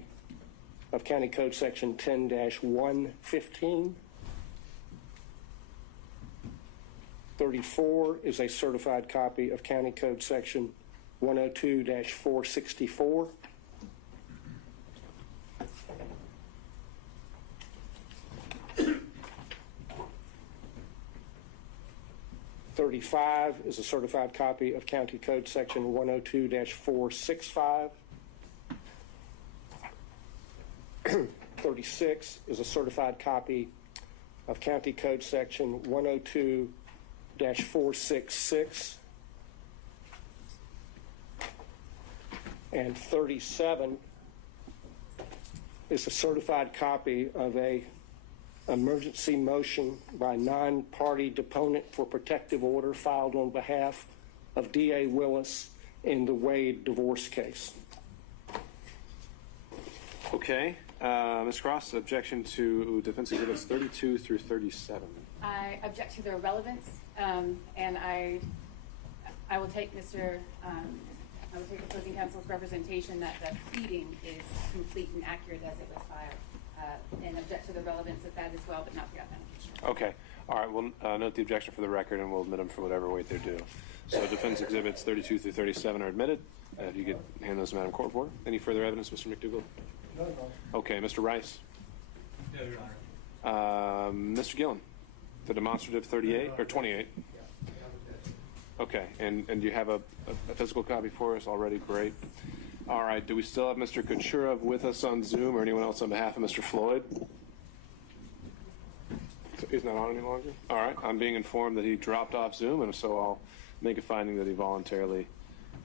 of County Code Section 10-115. 34 is a certified copy of County Code Section 102-464. 35 is a certified copy of County Code Section 102-465. 36 is a certified copy of County Code Section 102-466. And 37 is a certified copy of a emergency motion by non-party deponent for protective order filed on behalf of D.A. Willis in the Wade divorce case. Okay. Ms. Cross, objection to defense exhibits 32 through 37. I object to their relevance, and I will take I will take opposing counsel's representation that the pleading is complete and accurate as it was filed, and object to the relevance of that as well, but not the authentication. Okay. All right. We'll note the objection for the record, and we'll admit them for whatever weight they're due. So defense exhibits 32 through 37 are admitted. If you could hand those to Madam Court reporter. Any further evidence, Mr. McDougall? No, no. Okay. Mr. Rice? No, Your Honor. Mr. Gillen? The demonstrative 38 or 28? Okay. And do you have a physical copy for us already? Great. All right. Do we still have Mr. Kucherov with us on Zoom or anyone else on behalf of Mr. Floyd? He's not on any longer? All right. I'm being informed that he dropped off Zoom, and so I'll make a finding that he voluntarily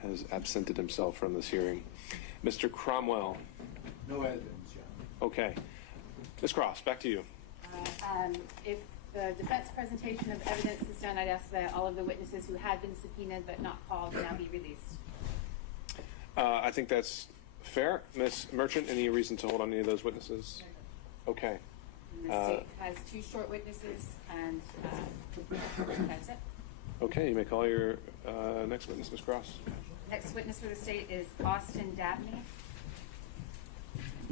has absented himself from this hearing. Mr. Cromwell? No evidence, John. Okay. Ms. Cross, back to you. If the defense presentation of evidence is done, I'd ask that all of the witnesses who had been subpoenaed but not called now be released. I think that's fair. Ms. Merchant, any reason to hold on any of those witnesses? Okay. And the state has 2 short witnesses, and that's it. Okay, you may call your next witness, Ms. Cross. Next witness for the state is Austin Dabney.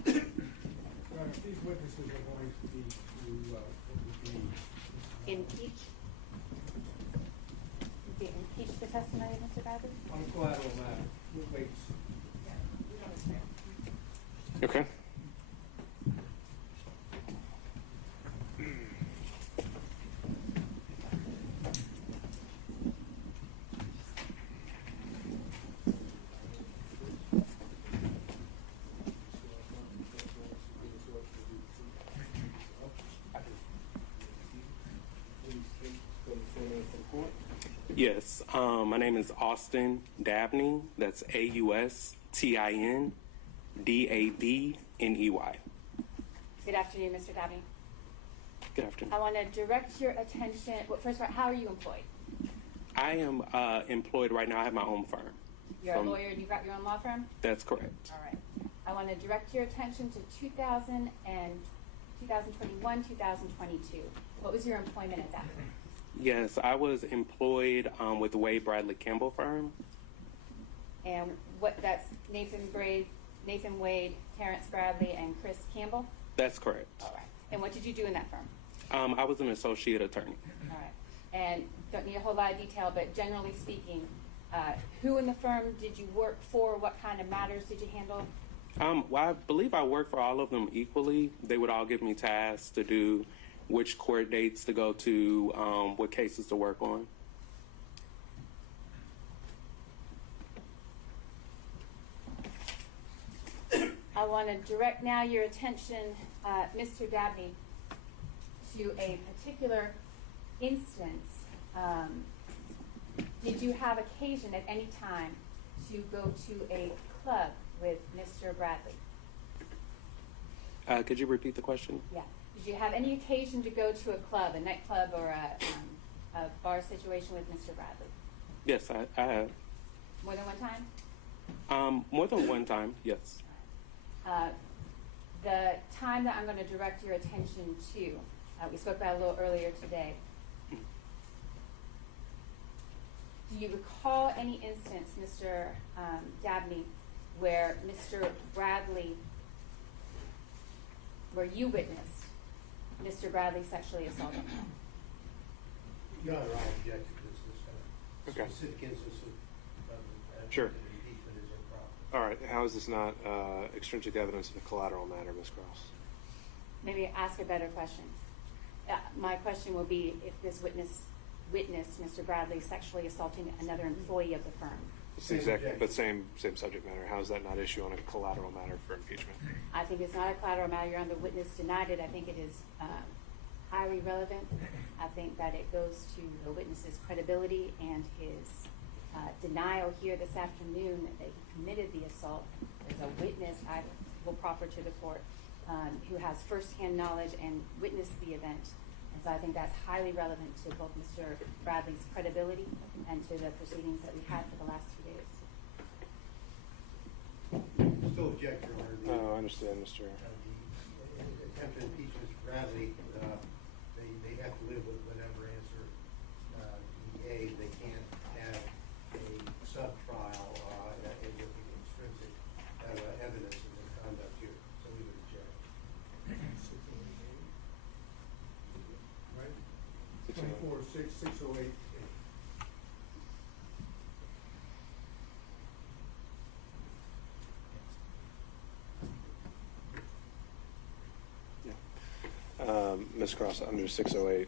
Your Honor, these witnesses are going to be Impeach the testimony of Mr. Bradley? on a collateral matter. We'll wait. Okay. Yes, my name is Austin Dabney. That's AUSTIN DABNEY. Good afternoon, Mr. Dabney. Good afternoon. I want to direct your attention. Well, first of all, how are you employed? I am employed right now. I have my own firm. You're a lawyer and you've got your own law firm? That's correct. All right. I want to direct your attention to 2000 and 2021, 2022. What was your employment at that point? Yes, I was employed with the Wade Bradley Campbell firm. And that's Nathan Wade, Terrence Bradley, and Chris Campbell? That's correct. All right. And what did you do in that firm? I was an associate attorney. All right. And don't need a whole lot of detail, but generally speaking, who in the firm did you work for? What kind of matters did you handle? Well, I believe I worked for all of them equally. They would all give me tasks to do, which court dates to go to, what cases to work on. I want to direct now your attention, Mr. Dabney, to a particular instance. Did you have occasion at any time to go to a club with Mr. Bradley? Could you repeat the question? Yeah. Did you have any occasion to go to a club, a nightclub, or a bar situation with Mr. Bradley? Yes, I have. More than one time? More than one time, yes. The time that I'm going to direct your attention to, we spoke about a little earlier today. Do you recall any instance, Mr. Dabney, where Mr. Bradley, where you witnessed Mr. Bradley sexually assaulting him? Your Honor, I object to this. Okay. Specific instance of Sure. impeachment is improper. All right. How is this not extrinsic evidence of a collateral matter, Ms. Cross? Maybe ask a better question. My question will be if this witnessed Mr. Bradley sexually assaulting another employee of the firm. But same subject matter. How is that not issue on a collateral matter for impeachment? I think it's not a collateral matter. Your Honor, the witness denied it. I think it is highly relevant. I think that it goes to the witness's credibility and his denial here this afternoon that he committed the assault. There's a witness I will proffer to the court who has firsthand knowledge and witnessed the event. And so I think that's highly relevant to both Mr. Bradley's credibility and to the proceedings that we've had for the last 2 days. Still object, Your Honor. Oh, I understand, Mr. attempt to impeach Mr. Bradley, they have to live with whatever answer DA. They can't have a sub-trial with the extrinsic evidence of their conduct here. So we would object. Right? 24-6-608. Ms. Cross, under 608,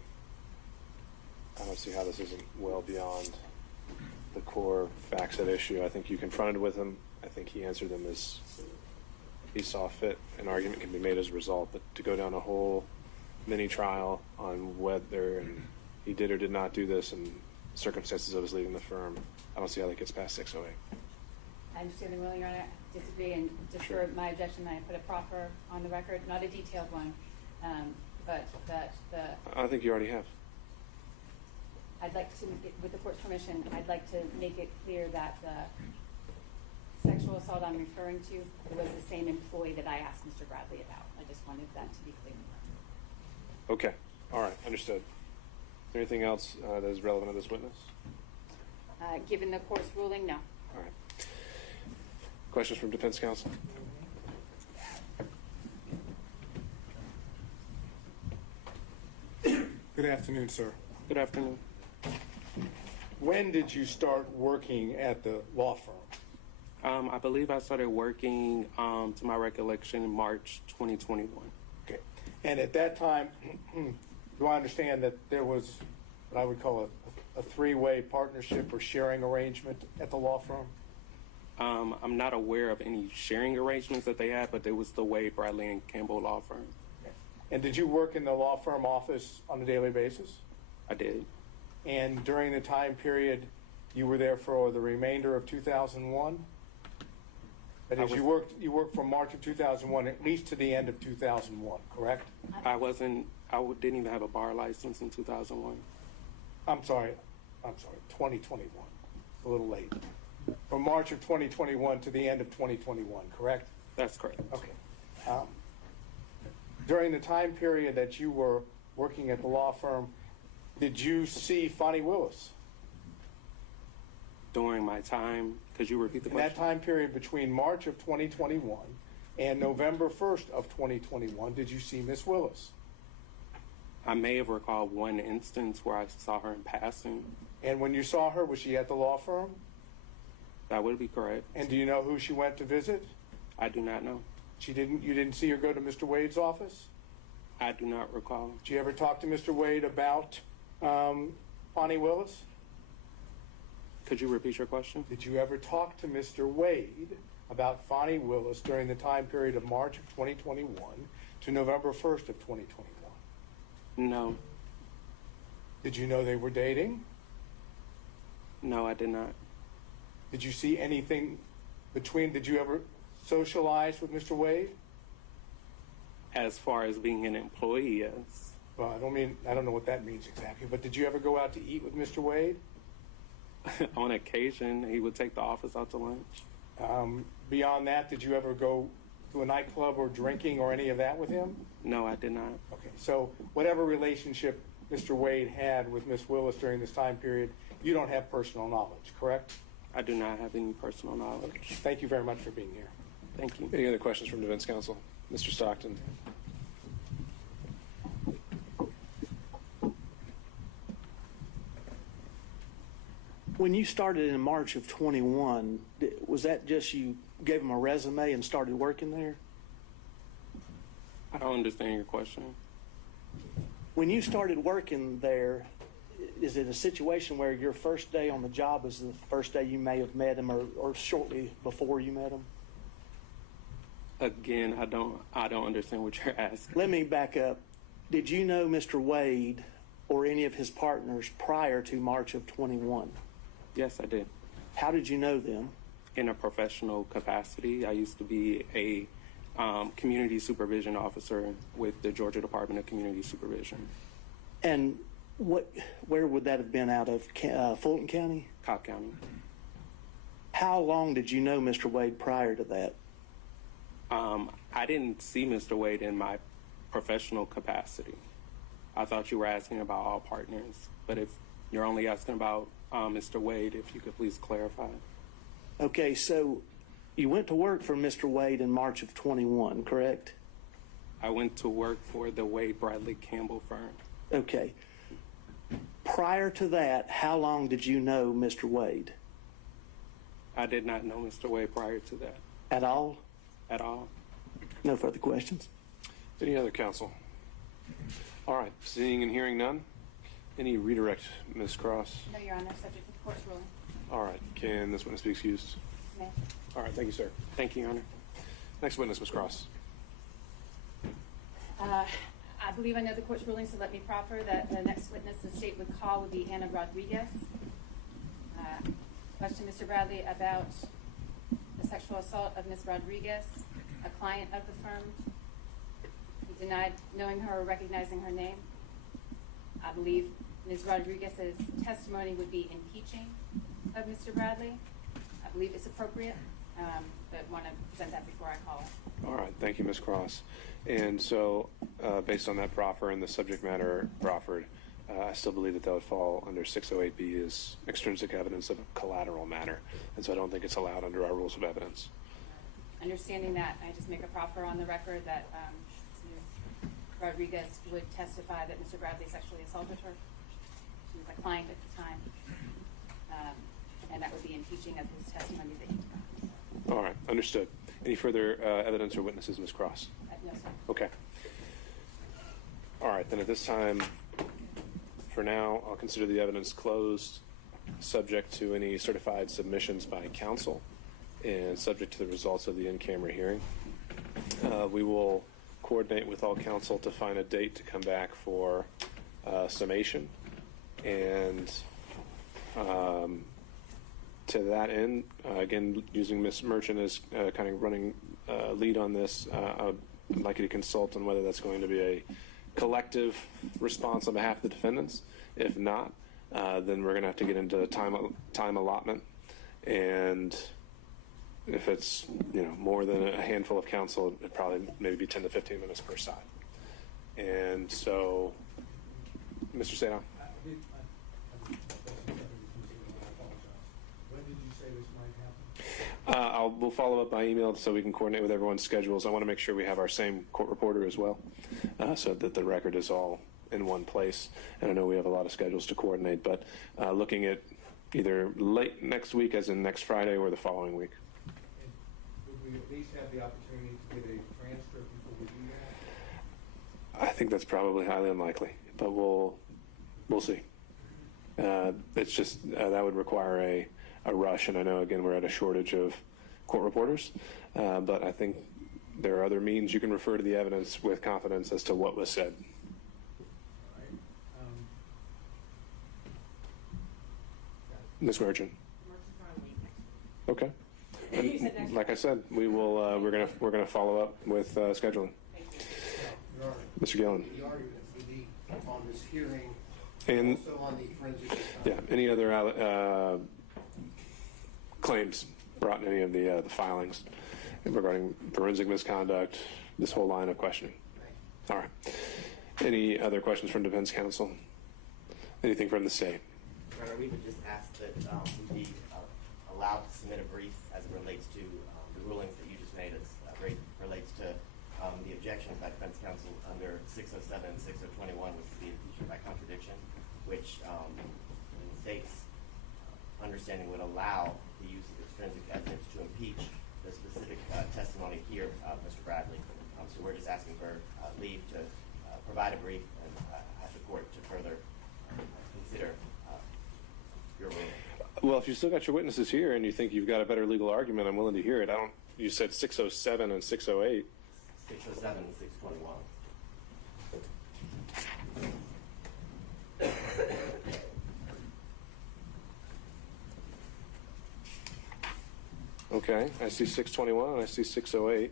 I don't see how this isn't well beyond the core facts at issue. I think you confronted with him. I think he answered them as he saw fit. An argument can be made as a result, but to go down a whole mini trial on whether he did or did not do this and circumstances of his leaving the firm, I don't see how that gets past 608. I understand the ruling, Your Honor. I disagree, and just for my objection, I put a proffer on the record, not a detailed one, but that I think you already have. I'd like to, with the court's permission, I'd like to make it clear that the sexual assault I'm referring to was the same employee that I asked Mr. Bradley about. I just wanted that to be clear. Okay. All right. Understood. Is there anything else that is relevant to this witness? Given the court's ruling, no. All right. Questions from defense counsel? Good afternoon, sir. Good afternoon. When did you start working at the law firm? I believe I started working, to my recollection, in March 2021. Okay. And at that time, do I understand that there was what I would call a three-way partnership or sharing arrangement at the law firm? I'm not aware of any sharing arrangements that they had, but it was the Wade, Bradley, and Campbell law firm. And did you work in the law firm office on a daily basis? I did. And during the time period you were there for the remainder of 2001? That is, you worked from March of 2001 at least to the end of 2001, correct? I didn't even have a bar license in 2001. I'm sorry, 2021. A little late. From March of 2021 to the end of 2021, correct? That's correct. Okay. During the time period that you were working at the law firm, did you see Fani Willis? During my time, could you repeat the question? In that time period between March of 2021 and November 1st of 2021, did you see Miss Willis? I may have recalled one instance where I saw her in passing. And when you saw her, was she at the law firm? That would be correct. And do you know who she went to visit? I do not know. You didn't see her go to Mr. Wade's office? I do not recall. Did you ever talk to Mr. Wade about Fani Willis? Could you repeat your question? Did you ever talk to Mr. Wade about Fani Willis during the time period of March of 2021 to November 1st of 2021? No. Did you know they were dating? No, I did not. Did you see anything did you ever socialize with Mr. Wade? As far as being an employee, yes. Well, I don't know what that means exactly, but did you ever go out to eat with Mr. Wade? On occasion, he would take the office out to lunch. Beyond that, did you ever go to a nightclub or drinking or any of that with him? No, I did not. Okay, so whatever relationship Mr. Wade had with Miss Willis during this time period, you don't have personal knowledge, correct? I do not have any personal knowledge. Okay. Thank you very much for being here. Thank you. Any other questions from defense counsel? Mr. Stockton. When you started in March of 21, was that just you gave them a resume and started working there? I don't understand your question. When you started working there, is it a situation where your first day on the job was the first day you may have met him or shortly before you met him? Again, I don't understand what you're asking. Let me back up. Did you know Mr. Wade or any of his partners prior to March of 21? Yes, I did. How did you know them? In a professional capacity. I used to be a community supervision officer with the Georgia Department of Community Supervision. And where would that have been out of? Fulton County? Cobb County. How long did you know Mr. Wade prior to that? I didn't see Mr. Wade in my professional capacity. I thought you were asking about all partners, but if you're only asking about Mr. Wade, if you could please clarify. Okay, so you went to work for Mr. Wade in March of 21, correct? I went to work for the Wade Bradley Campbell firm. Okay. Prior to that, how long did you know Mr. Wade? I did not know Mr. Wade prior to that. At all? At all. No further questions. Any other counsel? All right, seeing and hearing none. Any redirect, Ms. Cross? No, Your Honor, subject to the court's ruling. All right, can this witness be excused? May. All right, thank you, sir. Thank you, Your Honor. Next witness, Ms. Cross. I believe I know the court's ruling, so let me proffer that the next witness the state would call would be Anna Rodriguez. Question, Mr. Bradley, about the sexual assault of Ms. Rodriguez, a client of the firm. He denied knowing her or recognizing her name. I believe Ms. Rodriguez's testimony would be impeaching of Mr. Bradley. I believe it's appropriate, but want to present that before I call it. All right, thank you, Ms. Cross. And so, based on that proffer and the subject matter proffered, I still believe that would fall under 608B as extrinsic evidence of a collateral matter. And so I don't think it's allowed under our rules of evidence. Understanding that, I just make a proffer on the record that Ms. Rodriguez would testify that Mr. Bradley sexually assaulted her. She was a client at the time. And that would be impeaching of his testimony that he denied. All right, understood. Any further evidence or witnesses, Ms. Cross? No, sir. Okay. All right, then at this time, for now, I'll consider the evidence closed, subject to any certified submissions by counsel, and subject to the results of the in-camera hearing. We will coordinate with all counsel to find a date to come back for summation. And to that end, again, using Ms. Merchant as kind of running lead on this, I'd like you to consult on whether that's going to be a collective response on behalf of the defendants. If not, then we're going to have to get into time allotment. And if it's more than a handful of counsel, it'd probably maybe be 10 to 15 minutes per side. And so, Mr. Sadon. When did you say this might happen? We'll follow up by email so we can coordinate with everyone's schedules. I want to make sure we have our same court reporter as well, so that the record is all in one place. And I know we have a lot of schedules to coordinate, but looking at either late next week, as in next Friday, or the following week. And would we at least have the opportunity to get a transcript before we do that? I think that's probably highly unlikely, but we'll see. It's just that would require a rush, and I know again we're at a shortage of court reporters, but I think there are other means you can refer to the evidence with confidence as to what was said. All right. Ms. Merchant. Okay. And like I said, we will. We're gonna follow up with scheduling. Mr. Gillen. The argument would be on this hearing, And also on the forensic. yeah, any other claims brought in any of the filings regarding forensic misconduct, this whole line of questioning. All right. Any other questions from defense counsel? Anything from the state? Your Honor, we would just ask that we be allowed to submit a brief as it relates to the rulings that you just made, as relates to the objections by defense counsel under 607 and 6021, which is the impeachment by contradiction, which in the state's understanding would allow the use of extrinsic evidence to impeach the specific testimony here of Mr. Bradley. So we're just asking for leave to provide a brief and ask the court to further consider your ruling. Well, if you still got your witnesses here and you think you've got a better legal argument, I'm willing to hear it. You said 607 and 608. 607 and 621. Okay, I see 621 and I see 608.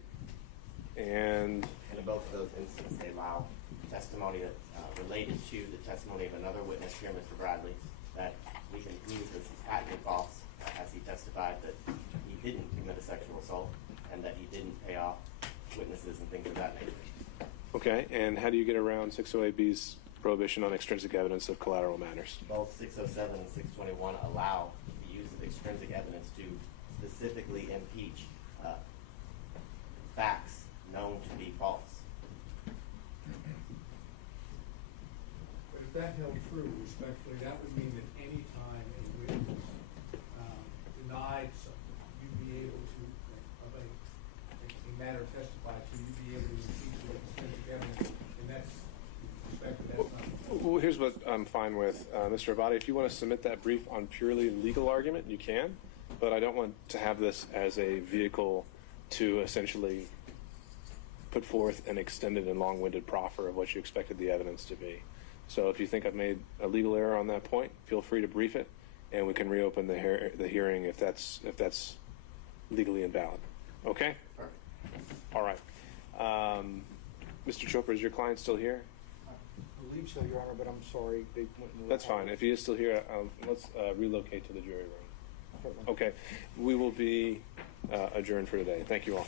And in both of those instances, they allow testimony that related to the testimony of another witness here, Mr. Bradley, that we can prove this is patently false, as he testified that he didn't commit a sexual assault and that he didn't pay off witnesses and things of that nature. Okay, and how do you get around 608B's prohibition on extrinsic evidence of collateral matters? Both 607 and 621 allow the use of extrinsic evidence to specifically impeach facts known to be false. But if that held true, respectfully, that would mean that any time a witness denied something, you'd be able to, of a matter testified to, you'd be able to impeach with extrinsic evidence, and that's, respectfully, that's not. Well, here's what I'm fine with. Mr. Abadi, if you want to submit that brief on purely legal argument, you can, but I don't want to have this as a vehicle to essentially put forth an extended and long-winded proffer of what you expected the evidence to be. So if you think I've made a legal error on that point, feel free to brief it, and we can reopen the hearing if that's legally invalid. Okay? All right. Mr. Chopra, is your client still here? I believe so, Your Honor, but I'm sorry. They went in the That's wrong- fine. If he is still here, let's relocate to the jury room. Certainly. Okay. We will be adjourned for today. Thank you all.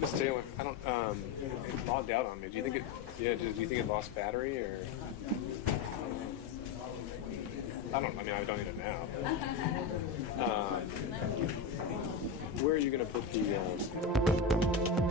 Ms. Taylor, I don't. It logged out on me. Do you think it? Yeah. Do you think it lost battery or? I don't. I mean, I don't need it now. Where are you going to put the?